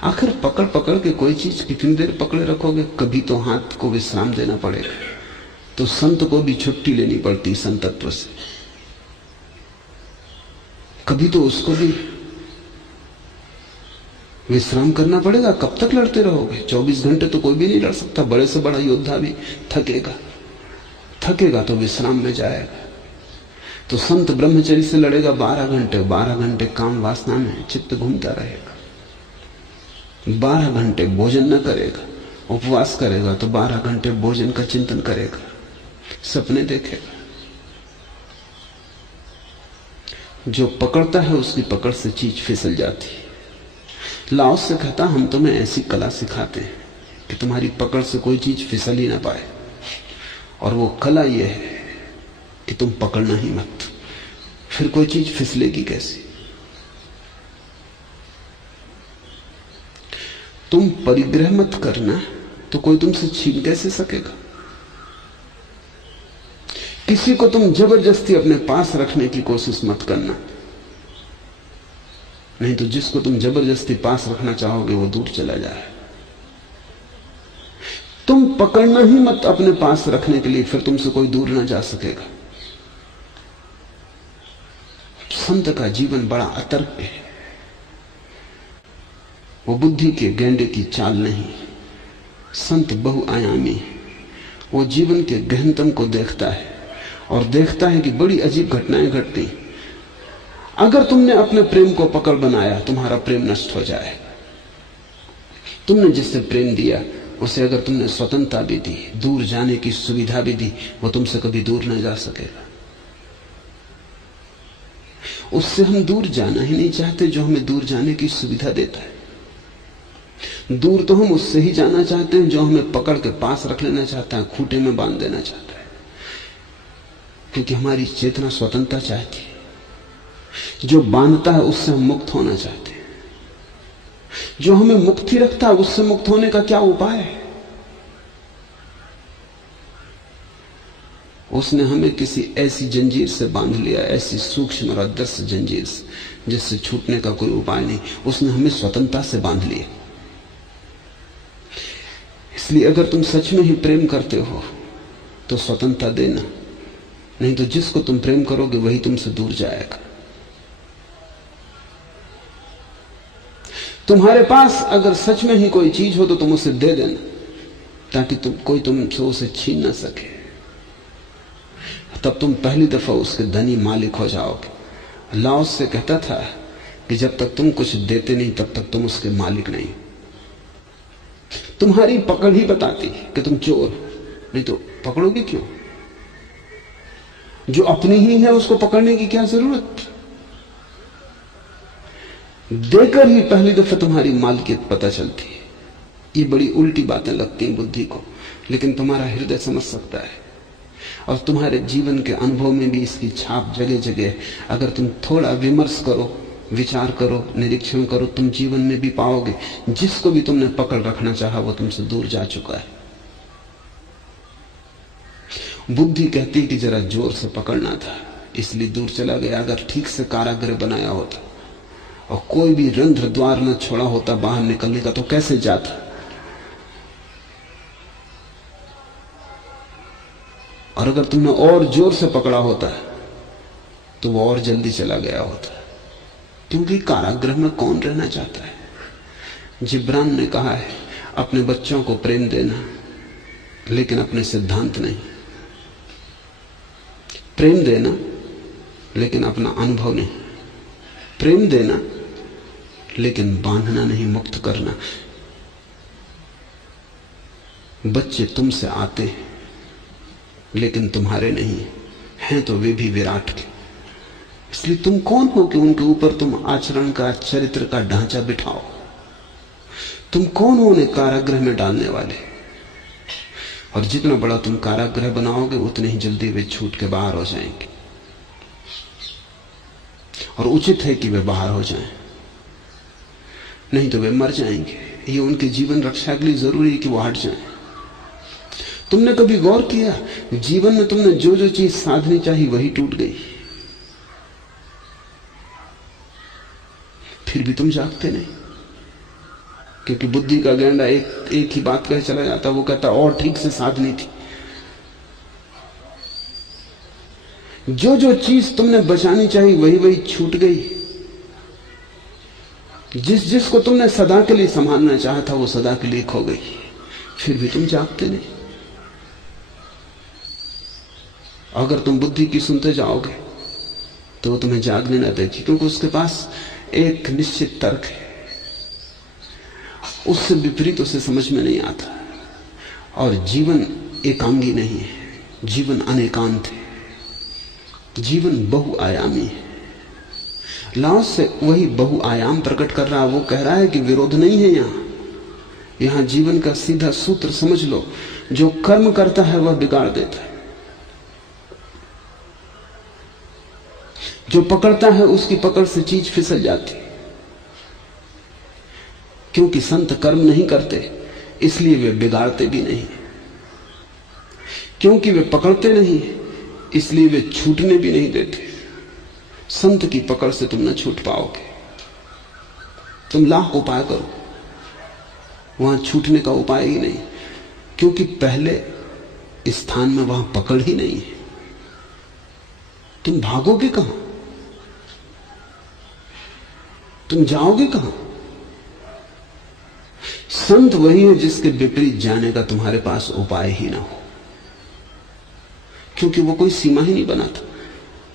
आखिर पकड़ पकड़ के कोई चीज कितनी देर पकड़े रखोगे? कभी तो हाथ को विश्राम देना पड़ेगा। तो संत को भी छुट्टी लेनी पड़ती संतत्व से। कभी तो उसको भी विश्राम करना पड़ेगा। कब तक लड़ते रहोगे? 24 घंटे तो कोई भी नहीं लड़ सकता। बड़े से बड़ा योद्धा भी थकेगा तो विश्राम में जाएगा। तो संत ब्रह्मचर्य से लड़ेगा 12 घंटे। 12 घंटे काम वासना में चित्त घूमता रहेगा। 12 घंटे भोजन न करेगा, उपवास करेगा तो 12 घंटे भोजन का चिंतन करेगा, सपने देखेगा। जो पकड़ता है उसकी पकड़ से चीज फिसल जाती है। लाओस से कहता, हम तुम्हें ऐसी कला सिखाते हैं कि तुम्हारी पकड़ से कोई चीज फिसल ही ना पाए। और वो कला यह है कि तुम पकड़ना ही मत, फिर कोई चीज फिसलेगी कैसी? तुम परिग्रह मत करना तो कोई तुमसे छीन कैसे सकेगा? किसी को तुम जबरदस्ती अपने पास रखने की कोशिश मत करना, नहीं तो जिसको तुम जबरदस्ती पास रखना चाहोगे वो दूर चला जाए। तुम पकड़ना ही मत अपने पास रखने के लिए, फिर तुमसे कोई दूर ना जा सकेगा। संत का जीवन बड़ा अतर्क है। वो बुद्धि के गेंडे की चाल नहीं। संत बहुआयामी है। वो जीवन के गहनतम को देखता है और देखता है कि बड़ी अजीब घटनाएं घटती। अगर तुमने अपने प्रेम को पकड़ बनाया, तुम्हारा प्रेम नष्ट हो जाएगा। तुमने जिससे प्रेम दिया उसे अगर तुमने स्वतंत्रता भी दी, दूर जाने की सुविधा भी दी, वो तुमसे कभी दूर न जा सकेगा। उससे हम दूर जाना ही नहीं चाहते जो हमें दूर जाने की सुविधा देता है। दूर तो हम उससे ही जाना चाहते हैं जो हमें पकड़ के पास रख लेना चाहता है, खूंटे में बांध देना चाहता है। क्योंकि हमारी चेतना स्वतंत्रता चाहती है। जो बांधता है उससे हम मुक्त होना चाहते हैं। जो हमें मुक्ति रखता है उससे मुक्त होने का क्या उपाय है? उसने हमें किसी ऐसी जंजीर से बांध लिया, ऐसी सूक्ष्म और अदृश्य जंजीर से जिससे छूटने का कोई उपाय नहीं। उसने हमें स्वतंत्रता से बांध लिया। इसलिए अगर तुम सच में ही प्रेम करते हो तो स्वतंत्रता देना, नहीं तो जिसको तुम प्रेम करोगे वही तुमसे दूर जाएगा। तुम्हारे पास अगर सच में ही कोई चीज हो तो तुम उसे दे देना, ताकि कोई तुमसे उसे छीन ना सके। तब तुम पहली दफा उसके धनी मालिक हो जाओगे। लाओस से कहता था कि जब तक तुम कुछ देते नहीं तब तक तुम उसके मालिक नहीं। तुम्हारी पकड़ ही बताती कि तुम चोर, नहीं तो पकड़ोगे क्यों? जो अपनी ही है उसको पकड़ने की क्या जरूरत? देकर ही पहली दफा तुम्हारी मालिकियत पता चलती है। ये बड़ी उल्टी बातें लगती हैं बुद्धि को, लेकिन तुम्हारा हृदय समझ सकता है और तुम्हारे जीवन के अनुभव में भी इसकी छाप जगह जगह। अगर तुम थोड़ा विमर्श करो, विचार करो, निरीक्षण करो, तुम जीवन में भी पाओगे जिसको भी तुमने पकड़ रखना चाहा वो तुमसे दूर जा चुका है। बुद्धि कहती है कि जरा जोर से पकड़ना था इसलिए दूर चला गया। अगर ठीक से कारागृह बनाया होता और कोई भी रंध्र द्वार न छोड़ा होता बाहर निकलने का तो कैसे जाता? और अगर तुमने और जोर से पकड़ा होता तो वो और जल्दी चला गया होता, क्योंकि कारागृह में कौन रहना चाहता है? जिब्रान ने कहा है अपने बच्चों को प्रेम देना लेकिन अपने सिद्धांत नहीं, प्रेम देना लेकिन अपना अनुभव नहीं, प्रेम देना लेकिन बांधना नहीं, मुक्त करना। बच्चे तुमसे आते हैं लेकिन तुम्हारे नहीं हैं, तो वे भी विराट के। इसलिए तुम कौन हो कि उनके ऊपर तुम आचरण का, चरित्र का ढांचा बिठाओ? तुम कौन हो उन्हें कारागृह में डालने वाले? और जितना बड़ा तुम कारागृह बनाओगे उतने ही जल्दी वे छूट के बाहर हो जाएंगे। और उचित है कि वे बाहर हो जाएं, नहीं तो वे मर जाएंगे। ये उनके जीवन रक्षा के लिए जरूरी है कि वो हट जाएं। तुमने कभी गौर किया जीवन में तुमने जो जो चीज साधनी चाहिए वही टूट गई, फिर भी तुम जागते नहीं, क्योंकि बुद्धि का गेंडा एक ही बात कह चला जाता। वो कहता और ठीक से साधनी थी। जो जो चीज तुमने बचानी चाहिए वही वही छूट गई। जिसको तुमने सदा के लिए संभालना चाहा था वो सदा के लिए खो गई, फिर भी तुम जागते नहीं। अगर तुम बुद्धि की सुनते जाओगे तो वो तुम्हें जागने न देगी, क्योंकि उसके पास एक निश्चित तर्क है, उससे विपरीत उसे समझ में नहीं आता। और जीवन एकांगी नहीं है, जीवन अनेकांत है, जीवन बहुआयामी है। लाओस से वही बहुआयाम प्रकट कर रहा है। वो कह रहा है कि विरोध नहीं है यहां जीवन का सीधा सूत्र समझ लो, जो कर्म करता है वह बिगाड़ देता है, जो पकड़ता है उसकी पकड़ से चीज फिसल जाती। क्योंकि संत कर्म नहीं करते इसलिए वे बिगाड़ते भी नहीं, क्योंकि वे पकड़ते नहीं इसलिए वे छूटने भी नहीं देते। संत की पकड़ से तुम न छूट पाओगे। तुम लाख उपाय करो, वहां छूटने का उपाय ही नहीं, क्योंकि पहले स्थान में वहां पकड़ ही नहीं है। तुम भागोगे कहां? तुम जाओगे कहां? संत वही है जिसके विपरीत जाने का तुम्हारे पास उपाय ही ना हो, क्योंकि वो कोई सीमा ही नहीं बनाता।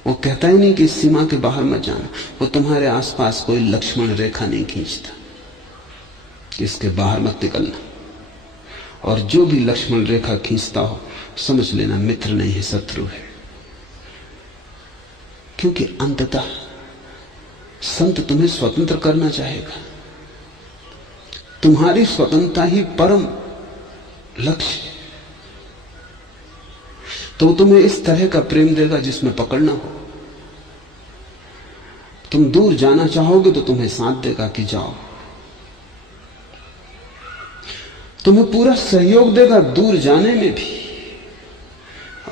वो कहता ही नहीं कि इस सीमा के बाहर मत जाना। वो तुम्हारे आसपास कोई लक्ष्मण रेखा नहीं खींचता कि इसके बाहर मत निकलना। और जो भी लक्ष्मण रेखा खींचता हो समझ लेना मित्र नहीं है, शत्रु है। क्योंकि अंततः संत तुम्हें स्वतंत्र करना चाहेगा। तुम्हारी स्वतंत्रता ही परम लक्ष्य। तो तुम्हें इस तरह का प्रेम देगा जिसमें पकड़ना हो। तुम दूर जाना चाहोगे तो तुम्हें साथ देगा कि जाओ। तुम्हें पूरा सहयोग देगा दूर जाने में भी,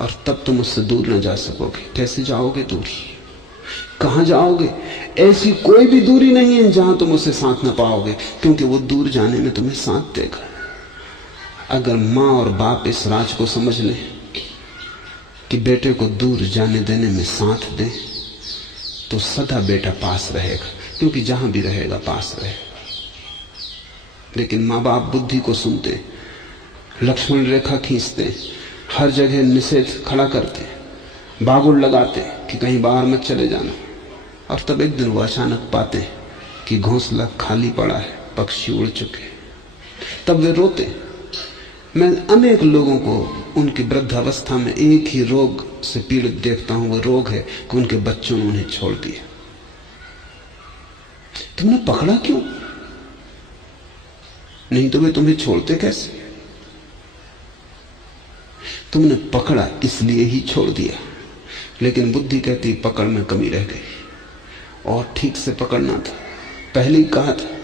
और तब तुम उससे दूर न जा सकोगे। कैसे जाओगे दूर? कहां जाओगे? ऐसी कोई भी दूरी नहीं है जहां तुम उसे साथ न पाओगे, क्योंकि वो दूर जाने में तुम्हें साथ देगा। अगर मां और बाप इस राज को समझ लें कि बेटे को दूर जाने देने में साथ दें, तो सदा बेटा पास रहेगा, क्योंकि जहां भी रहेगा पास रहेगा। लेकिन माँ बाप बुद्धि को सुनते, लक्ष्मण रेखा खींचते, हर जगह निषेध खड़ा करते, बागुड़ लगाते कि कहीं बाहर मत चले जाना, और तब एक दिन वो अचानक पाते हैं कि घोंसला खाली पड़ा है, पक्षी उड़ चुके। तब वे रोते। मैं अनेक लोगों को उनकी वृद्धावस्था में एक ही रोग से पीड़ित देखता हूं। वो रोग है कि उनके बच्चों ने उन्हें छोड़ दिया। तुमने पकड़ा क्यों? नहीं तो वे तुम्हें छोड़ते कैसे? तुमने पकड़ा इसलिए ही छोड़ दिया। लेकिन बुद्धि कहती पकड़ में कमी रह गई और ठीक से पकड़ना था। पहले ही कहा था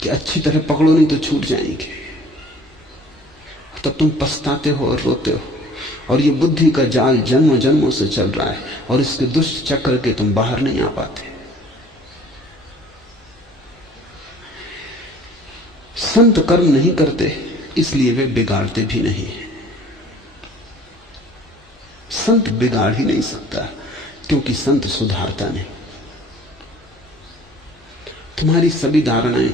कि अच्छी तरह पकड़ो नहीं तो छूट जाएंगे। तब तुम पछताते हो और रोते हो। और ये बुद्धि का जाल जन्मों जन्मों से चल रहा है और इसके दुष्ट चक्र के तुम बाहर नहीं आ पाते। संत कर्म नहीं करते इसलिए वे बिगाड़ते भी नहीं। संत बिगाड़ ही नहीं सकता क्योंकि संत सुधारता नहीं। तुम्हारी सभी धारणाएं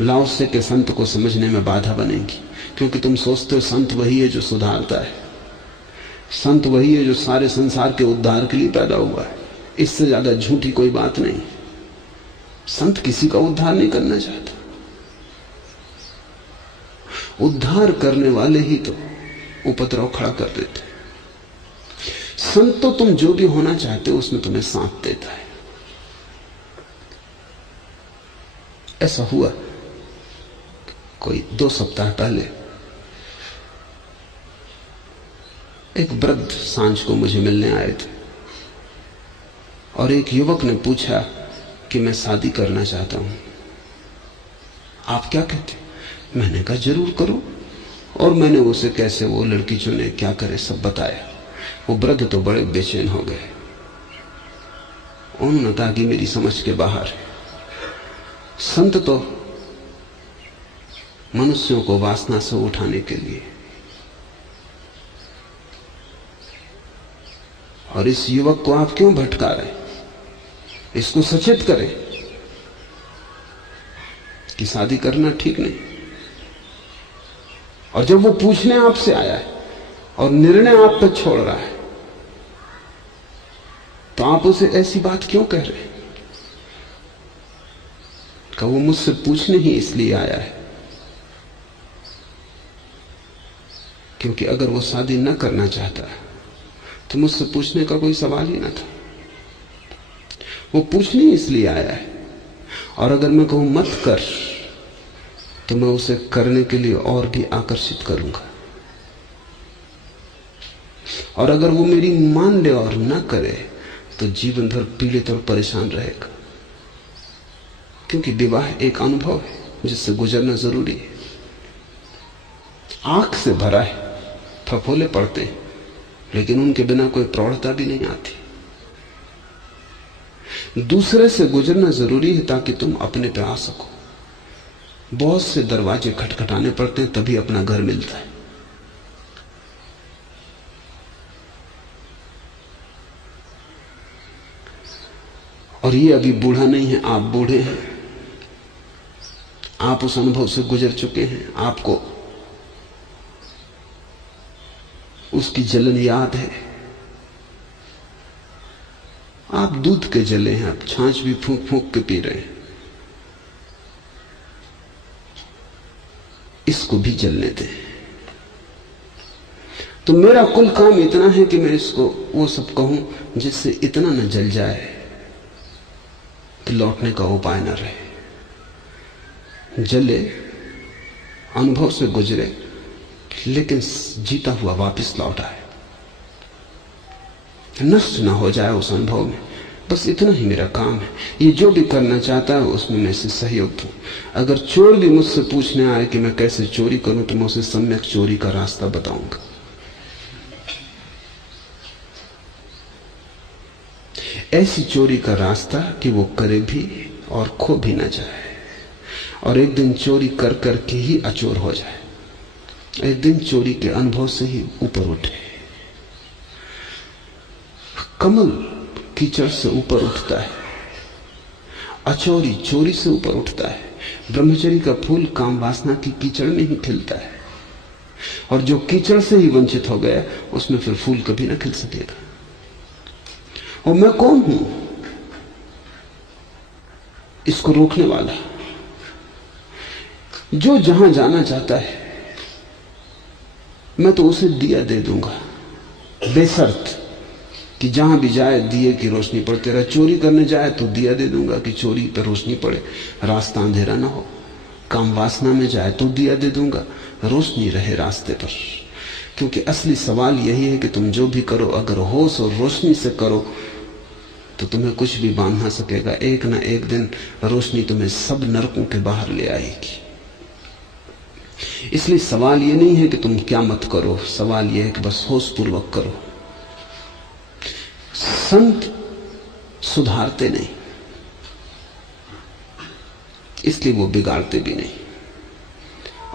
लाओसे के संत को समझने में बाधा बनेंगी, क्योंकि तुम सोचते हो संत वही है जो सुधारता है, संत वही है जो सारे संसार के उद्धार के लिए पैदा हुआ है। इससे ज्यादा झूठी कोई बात नहीं। संत किसी का उद्धार नहीं करना चाहता। उद्धार करने वाले ही तो उपद्रव खड़ा कर देते। संत तो तुम जो भी होना चाहते हो उसमें तुम्हें साथ देता है। ऐसा हुआ कोई 2 सप्ताह पहले एक वृद्ध सांझ को मुझे मिलने आए थे और एक युवक ने पूछा कि मैं शादी करना चाहता हूं, आप क्या कहते? मैंने कहा जरूर करो। और मैंने उसे कैसे वो लड़की चुने, क्या करे, सब बताया। वो वृद्ध तो बड़े बेचैन हो गए। उन्होंने कहा कि मेरी समझ के बाहर है। संत तो मनुष्यों को वासना से उठाने के लिए, और इस युवक को आप क्यों भटका रहे? इसको सचेत करें कि शादी करना ठीक नहीं। और जब वो पूछने आपसे आया है और निर्णय आप पर छोड़ रहा है तो आप उसे ऐसी बात क्यों कह रहे हैं? कि वो मुझसे पूछने ही इसलिए आया है क्योंकि अगर वो शादी न करना चाहता तो मुझसे पूछने का कोई सवाल ही ना था। वो पूछने ही इसलिए आया है। और अगर मैं कहूं मत कर तो मैं उसे करने के लिए और भी आकर्षित करूंगा। और अगर वो मेरी मान ले और न करे तो जीवन भर पीड़ित और परेशान रहेगा। क्योंकि विवाह एक अनुभव है जिससे गुजरना जरूरी है। आंख से भरा है, फफोले पड़ते हैं, लेकिन उनके बिना कोई प्रौढ़ता भी नहीं आती। दूसरे से गुजरना जरूरी है ताकि तुम अपने पे आ सको। बहुत से दरवाजे खटखटाने पड़ते हैं तभी अपना घर मिलता है। और ये अभी बूढ़ा नहीं है, आप बूढ़े हैं। आप उस अनुभव से गुजर चुके हैं। आपको उसकी जलन याद है। आप दूध के जले हैं, आप छाछ भी फूंक फूंक के पी रहे हैं। इसको भी जलने दें। तो मेरा कुल काम इतना है कि मैं इसको वो सब कहूं जिससे इतना न जल जाए कि लौटने का उपाय न रहे। जले, अनुभव से गुजरे, लेकिन जीता हुआ वापस लौट आए, नष्ट ना हो जाए उस अनुभव में। बस इतना ही मेरा काम है। ये जो भी करना चाहता है उसमें मैं से सहयोग दूं। अगर चोर भी मुझसे पूछने आए कि मैं कैसे चोरी करूं तो मैं उसे सम्यक चोरी का रास्ता बताऊंगा। ऐसी चोरी का रास्ता कि वो करे भी और खो भी ना जाए, और एक दिन चोरी कर करके ही अचोर हो जाए। एक दिन चोरी के अनुभव से ही ऊपर उठे। कमल कीचड़ से ऊपर उठता है, अचोरी चोरी से ऊपर उठता है। ब्रह्मचर्य का फूल काम वासना की कीचड़ में ही खिलता है, और जो कीचड़ से ही वंचित हो गया उसमें फिर फूल कभी ना खिल सकेगा। और मैं कौन हूं इसको रोकने वाला? जो जहां जाना चाहता है मैं तो उसे दिया दे दूंगा, बेशर्त कि जहां भी जाए दिए की रोशनी पड़ती रहे। चोरी करने जाए तो दिया दे दूंगा कि चोरी पर रोशनी पड़े, रास्ता अंधेरा ना हो। काम वासना में जाए तो दिया दे दूंगा, रोशनी रहे रास्ते पर। क्योंकि असली सवाल यही है कि तुम जो भी करो अगर होश और रोशनी से करो तो तुम्हें कुछ भी बांध ना सकेगा। एक ना एक दिन रोशनी तुम्हें सब नरकों के बाहर ले आएगी। इसलिए सवाल यह नहीं है कि तुम क्या मत करो, सवाल यह है कि बस होश पूर्वक करो। संत सुधारते नहीं, इसलिए वो बिगाड़ते भी नहीं,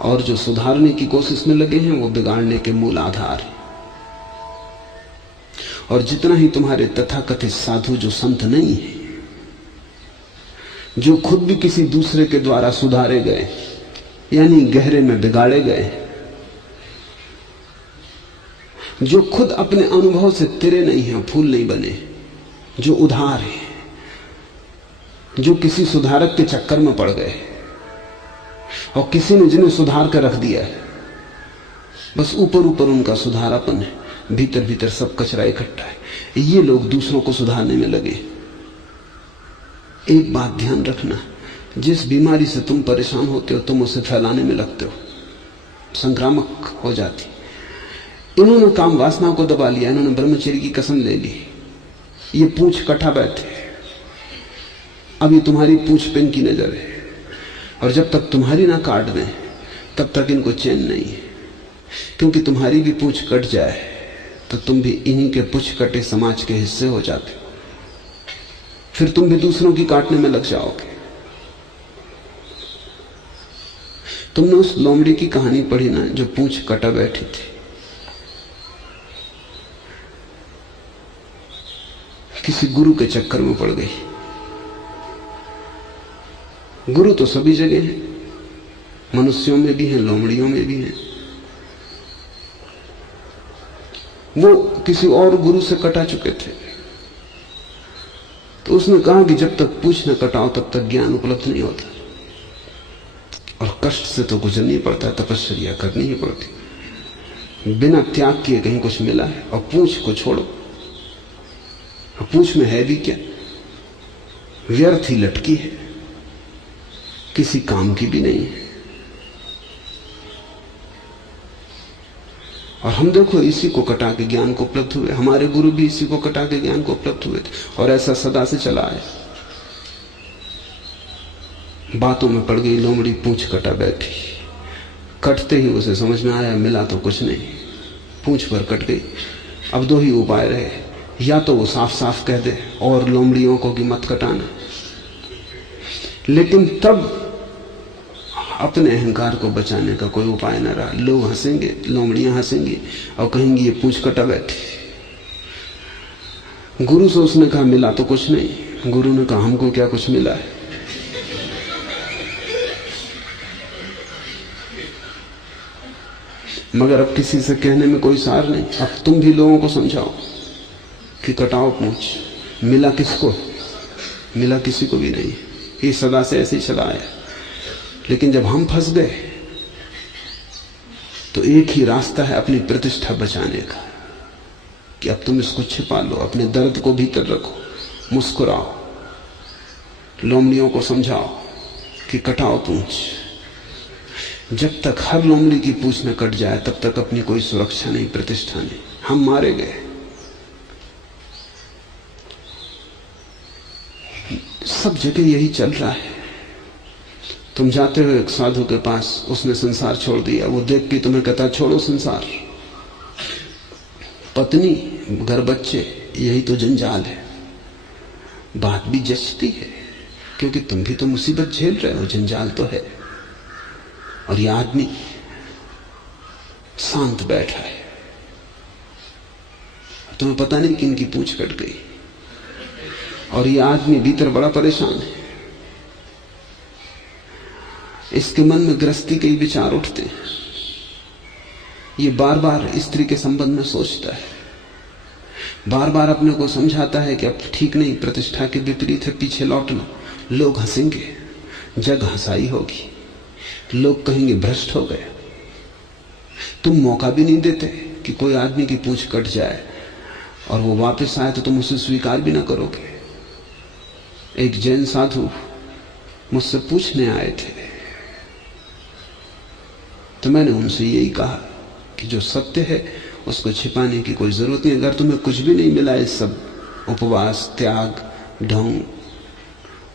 और जो सुधारने की कोशिश में लगे हैं वो बिगाड़ने के मूल आधार है। और जितना ही तुम्हारे तथाकथित साधु जो संत नहीं है, जो खुद भी किसी दूसरे के द्वारा सुधारे गए यानी गहरे में बिगाड़े गए, जो खुद अपने अनुभव से तिरे नहीं हैं, फूल नहीं बने, जो उधार है, जो किसी सुधारक के चक्कर में पड़ गए और किसी ने जिन्हें सुधार कर रख दिया है, बस ऊपर ऊपर उनका सुधारापन है, भीतर भीतर सब कचरा इकट्ठा है। ये लोग दूसरों को सुधारने में लगे। एक बात ध्यान रखना, जिस बीमारी से तुम परेशान होते हो तुम उसे फैलाने में लगते हो, संक्रामक हो जाती। इन्होंने काम वासना को दबा लिया, इन्होंने ब्रह्मचर्य की कसम ले ली, ये पूंछ कटा बैठे। अब ये तुम्हारी पूंछ पे इनकी नजर है, और जब तक तुम्हारी ना काट दें तब तक इनको चैन नहीं है। क्योंकि तुम्हारी भी पूंछ कट जाए तो तुम भी इन्हीं के पूंछ कटे समाज के हिस्से हो जाते हो, फिर तुम भी दूसरों की काटने में लग जाओगे। तुमने उस लोमड़ी की कहानी पढ़ी ना जो पूंछ कटा बैठी थी? किसी गुरु के चक्कर में पड़ गई। गुरु तो सभी जगह हैं, मनुष्यों में भी हैं, लोमड़ियों में भी हैं। वो किसी और गुरु से कटा चुके थे, तो उसने कहा कि जब तक पूंछ न कटाओ तब तक ज्ञान उपलब्ध नहीं होता, और कष्ट से तो गुजरना ही पड़ता है, तपस्या करनी ही पड़ती। बिना त्याग किए कहीं कुछ मिला है? और पूंछ को छोड़ो, पूंछ में है भी क्या? व्यर्थ ही लटकी है, किसी काम की भी नहीं है। और हम देखो इसी को कटा के ज्ञान को उपलब्ध हुए, हमारे गुरु भी इसी को कटा के ज्ञान को उपलब्ध हुए थे, और ऐसा सदा से चला है। बातों में पड़ गई लोमड़ी, पूंछ कटा बैठी। कटते ही उसे समझ में आया मिला तो कुछ नहीं, पूंछ पर कट गई। अब दो ही उपाय रहे, या तो वो साफ साफ कह दे और लोमड़ियों को कि मत कटाना, लेकिन तब अपने अहंकार को बचाने का कोई उपाय न रहा। लोग हंसेंगे, लोमड़ियां हंसेंगी और कहेंगी ये पूंछ कटा बैठी। गुरु से उसने कहा मिला तो कुछ नहीं। गुरु ने कहा हमको क्या कुछ मिला है। मगर अब किसी से कहने में कोई सार नहीं। अब तुम भी लोगों को समझाओ कि कटाओ पूंछ। मिला किसको? मिला किसी को भी नहीं। ये सदा से ऐसे ही चला आया। लेकिन जब हम फंस गए तो एक ही रास्ता है अपनी प्रतिष्ठा बचाने का, कि अब तुम इसको छिपा लो, अपने दर्द को भीतर रखो, मुस्कुराओ, लोमड़ियों को समझाओ कि कटाओ पूंछ। जब तक हर लोमड़ी की पूंछ न कट जाए तब तक अपनी कोई सुरक्षा नहीं, प्रतिष्ठा नहीं। हम मारे गए। सब जगह यही चल रहा है। तुम जाते हो एक साधु के पास, उसने संसार छोड़ दिया, वो देख के तुम्हें कहता छोड़ो संसार, पत्नी, घर, बच्चे, यही तो जंजाल है। बात भी जचती है क्योंकि तुम भी तो मुसीबत झेल रहे हो, जंजाल तो है। और यह आदमी शांत बैठा है, तुम्हें पता नहीं कि इनकी पूंछ कट गई, और यह आदमी भीतर बड़ा परेशान है। इसके मन में गृहस्थी के ही विचार उठते हैं। ये बार बार स्त्री के संबंध में सोचता है, बार बार अपने को समझाता है कि अब ठीक नहीं, प्रतिष्ठा के विपरीत है, पीछे लौटना। लोग हंसेंगे, जग हंसाई होगी, लोग कहेंगे भ्रष्ट हो गए। तुम मौका भी नहीं देते कि कोई आदमी की पूंछ कट जाए और वो वापस आए तो तुम उसे स्वीकार भी ना करोगे। एक जैन साधु मुझसे पूछने आए थे, तो मैंने उनसे यही कहा कि जो सत्य है उसको छिपाने की कोई जरूरत नहीं। अगर तुम्हें कुछ भी नहीं मिला इस सब उपवास, त्याग, ढोंग,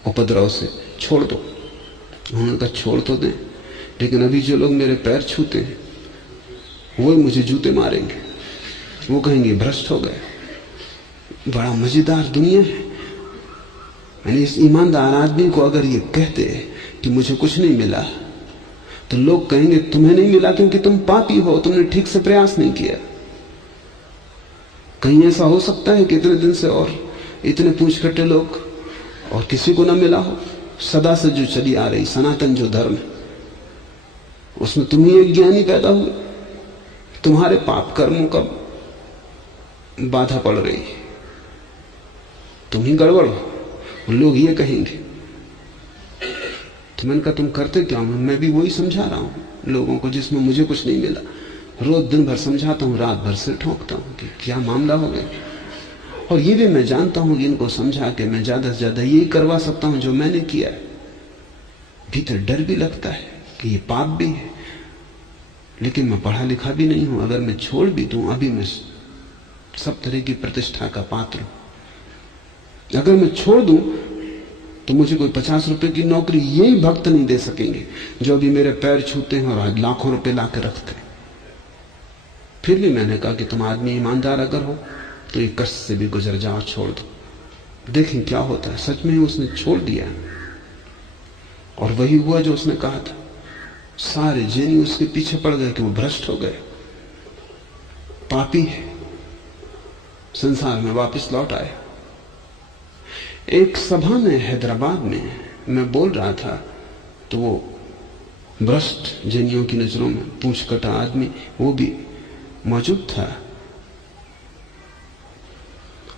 उपद्रव से, छोड़ दो। उन्होंने कहा छोड़ तो दें, लेकिन अभी जो लोग मेरे पैर छूते हैं वो मुझे जूते मारेंगे, वो कहेंगे भ्रष्ट हो गए। बड़ा मजेदार दुनिया है। मैंने इस ईमानदार आदमी को अगर ये कहते कि मुझे कुछ नहीं मिला, तो लोग कहेंगे तुम्हें नहीं मिला क्योंकि तुम पापी हो, तुमने ठीक से प्रयास नहीं किया। कहीं ऐसा हो सकता है कि इतने दिन से और इतने पूछकट्टे लोग और किसी को ना मिला हो? सदा से जो चली आ रही सनातन जो धर्म है, उसमें तुम ही एक ज्ञानी पैदा हुए, तुम्हारे पाप कर्मों का बाधा पड़ रही है, तुम ही गड़बड़ हो, लोग ये कहेंगे। तो मैंने कहा तुम करते क्या? मैं भी वही समझा रहा हूं लोगों को जिसमें मुझे कुछ नहीं मिला। रोज दिन भर समझाता हूं, रात भर सिर ठोकता हूं कि क्या मामला हो गया। और ये भी मैं जानता हूं कि इनको समझा के मैं ज्यादा से ज्यादा यही करवा सकता हूं जो मैंने किया है। भीतर डर भी लगता है कि ये पाप भी है, लेकिन मैं पढ़ा लिखा भी नहीं हूं। अगर मैं छोड़ भी दूं, अभी मैं सब तरह की प्रतिष्ठा का पात्र हूं। अगर मैं छोड़ दूं तो मुझे कोई 50 रुपए की नौकरी यही भक्त नहीं दे सकेंगे जो अभी मेरे पैर छूते हैं और आज लाखों रुपए ला के रखते हैं। फिर भी मैंने कहा कि तुम आदमी ईमानदार अगर हो तो ये कष्ट से भी गुजर जाओ, छोड़ दो, देखें क्या होता है। सच में ही उसने छोड़ दिया और वही हुआ जो उसने कहा था। सारे जैनी उसके पीछे पड़ गए कि वो भ्रष्ट हो गए, पापी है, संसार में वापस लौट आया। एक सभा में हैदराबाद में मैं बोल रहा था तो वो भ्रष्ट जैनियों की नजरों में पूंछ कटा आदमी वो भी मौजूद था।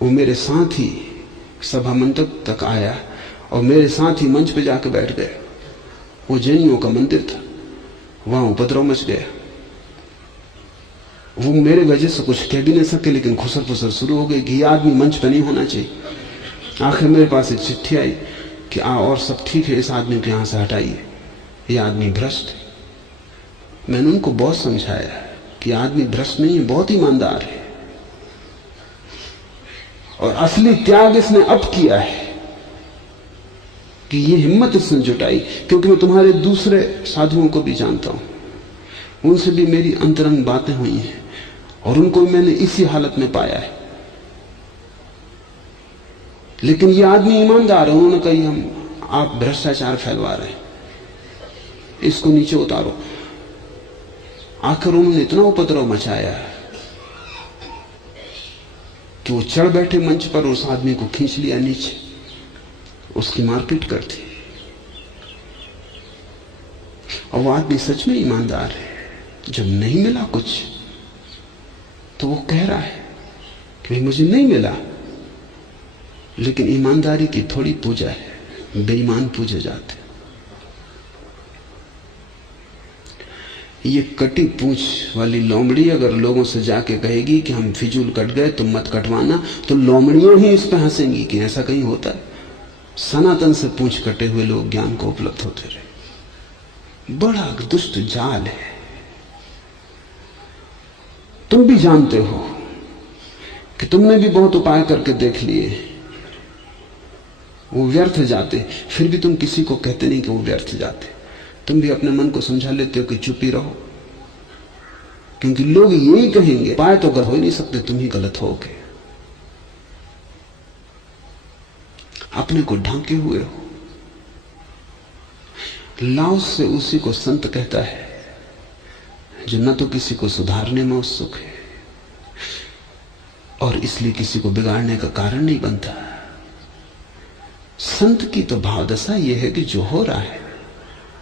वो मेरे साथ ही सभा मंडप तक आया और मेरे साथ ही मंच पे जाकर बैठ गया। वो जैनियों का मंदिर था, वहां उपद्रव मच गया। वो मेरे वजह से कुछ कह भी नहीं सके, लेकिन खुसर फुसर शुरू हो गई कि यह आदमी मंच पे नहीं होना चाहिए। आखिर मेरे पास एक चिट्ठी आई कि और सब ठीक है, इस आदमी को यहां से हटाइए, ये आदमी भ्रष्ट है। मैंने उनको बहुत समझाया कि आदमी भ्रष्ट नहीं है, बहुत ईमानदार है और असली त्याग इसने अब किया है कि ये हिम्मत इसने जुटाई। क्योंकि मैं तुम्हारे दूसरे साधुओं को भी जानता हूं, उनसे भी मेरी अंतरंग बातें हुई हैं और उनको मैंने इसी हालत में पाया है। लेकिन ये आदमी ईमानदार है। उन्होंने कहा आप भ्रष्टाचार फैलवा रहे हैं, इसको नीचे उतारो। आखिर उन्होंने इतना उपद्रव मचाया कि वो चढ़ बैठे मंच पर, उस आदमी को खींच लिया नीचे, उसकी मारपीट कर दी। और वो आदमी सच में ईमानदार है। जब नहीं मिला कुछ तो वो कह रहा है कि मुझे नहीं मिला, लेकिन ईमानदारी की थोड़ी पूजा है, बेईमान पूजे जाते। ये कटी पूंछ वाली लोमड़ी अगर लोगों से जाके कहेगी कि हम फिजूल कट गए तुम मत कटवाना, तो लोमड़ियों ही इस पे हंसेंगी कि ऐसा कहीं होता है। सनातन से पूंछ कटे हुए लोग ज्ञान को उपलब्ध होते रहे। बड़ा दुष्ट जाल है। तुम भी जानते हो कि तुमने भी बहुत उपाय करके देख लिए, वो व्यर्थ जाते, फिर भी तुम किसी को कहते नहीं कि वो व्यर्थ जाते। तुम भी अपने मन को समझा लेते हो कि चुप ही रहो, क्योंकि लोग यही कहेंगे उपाय तो कर हो ही नहीं सकते, तुम ही गलत होगे, अपने को ढांके हुए हो। लाओस से उसी को संत कहता है जो न तो किसी को सुधारने में उत्सुक है और इसलिए किसी को बिगाड़ने का कारण नहीं बनता। संत की तो भावदशा यह है कि जो हो रहा है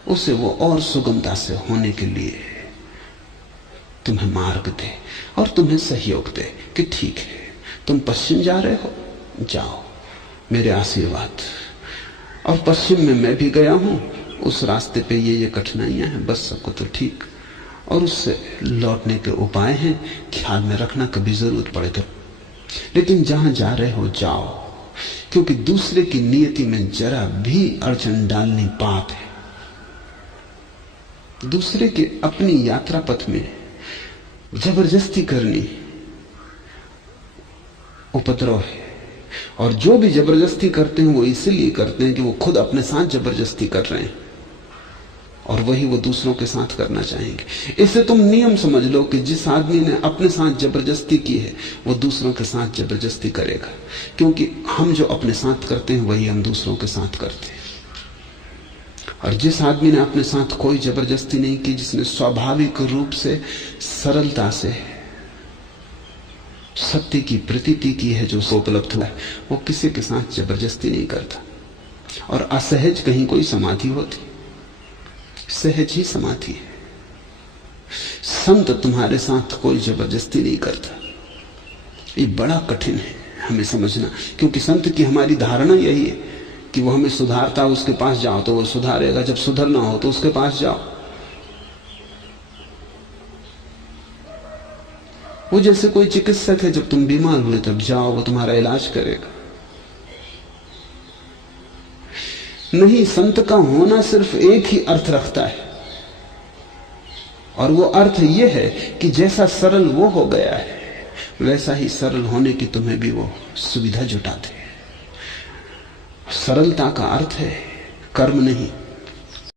उसे वो और सुगमता से होने के लिए तुम्हें मार्ग दे और तुम्हें सहयोग दे कि ठीक है तुम पश्चिम जा रहे हो, जाओ, मेरे आशीर्वाद। और पश्चिम में मैं भी गया हूं, उस रास्ते पे ये कठिनाइयां हैं, बस सबको तो ठीक, और उससे लौटने के उपाय हैं, ख्याल में रखना कभी जरूरत पड़े तो। लेकिन जहां जा रहे हो जाओ, क्योंकि दूसरे की नियति में जरा भी अड़चन डालनी पाप है। दूसरे के अपनी यात्रा पथ में जबरदस्ती करनी उपद्रव है। और जो भी जबरदस्ती करते हैं वो इसलिए करते हैं कि वो खुद अपने साथ जबरदस्ती कर रहे हैं, और वही वो दूसरों के साथ करना चाहेंगे। इससे तुम नियम समझ लो कि जिस आदमी ने अपने साथ जबरदस्ती की है वो दूसरों के साथ जबरदस्ती करेगा, क्योंकि हम जो अपने साथ करते हैं वही हम दूसरों के साथ करते हैं। और जिस आदमी ने अपने साथ कोई जबरदस्ती नहीं की, जिसने स्वाभाविक रूप से सरलता से सत्य की प्रतीति की है, जो उपलब्ध हुआ है, वो किसी के साथ जबरदस्ती नहीं करता। और असहज कहीं कोई समाधि होती, सहज ही समाधि है। संत तुम्हारे साथ कोई जबरदस्ती नहीं करता। ये बड़ा कठिन है हमें समझना, क्योंकि संत की हमारी धारणा यही है कि वो हमें सुधारता, उसके पास जाओ तो वो सुधारेगा, जब सुधरना हो तो उसके पास जाओ। वो जैसे कोई चिकित्सक है, जब तुम बीमार हुए तब जाओ, वो तुम्हारा इलाज करेगा। नहीं, संत का होना सिर्फ एक ही अर्थ रखता है, और वो अर्थ ये है कि जैसा सरल वो हो गया है, वैसा ही सरल होने की तुम्हें भी वो सुविधा जुटाते। सरलता का अर्थ है कर्म नहीं,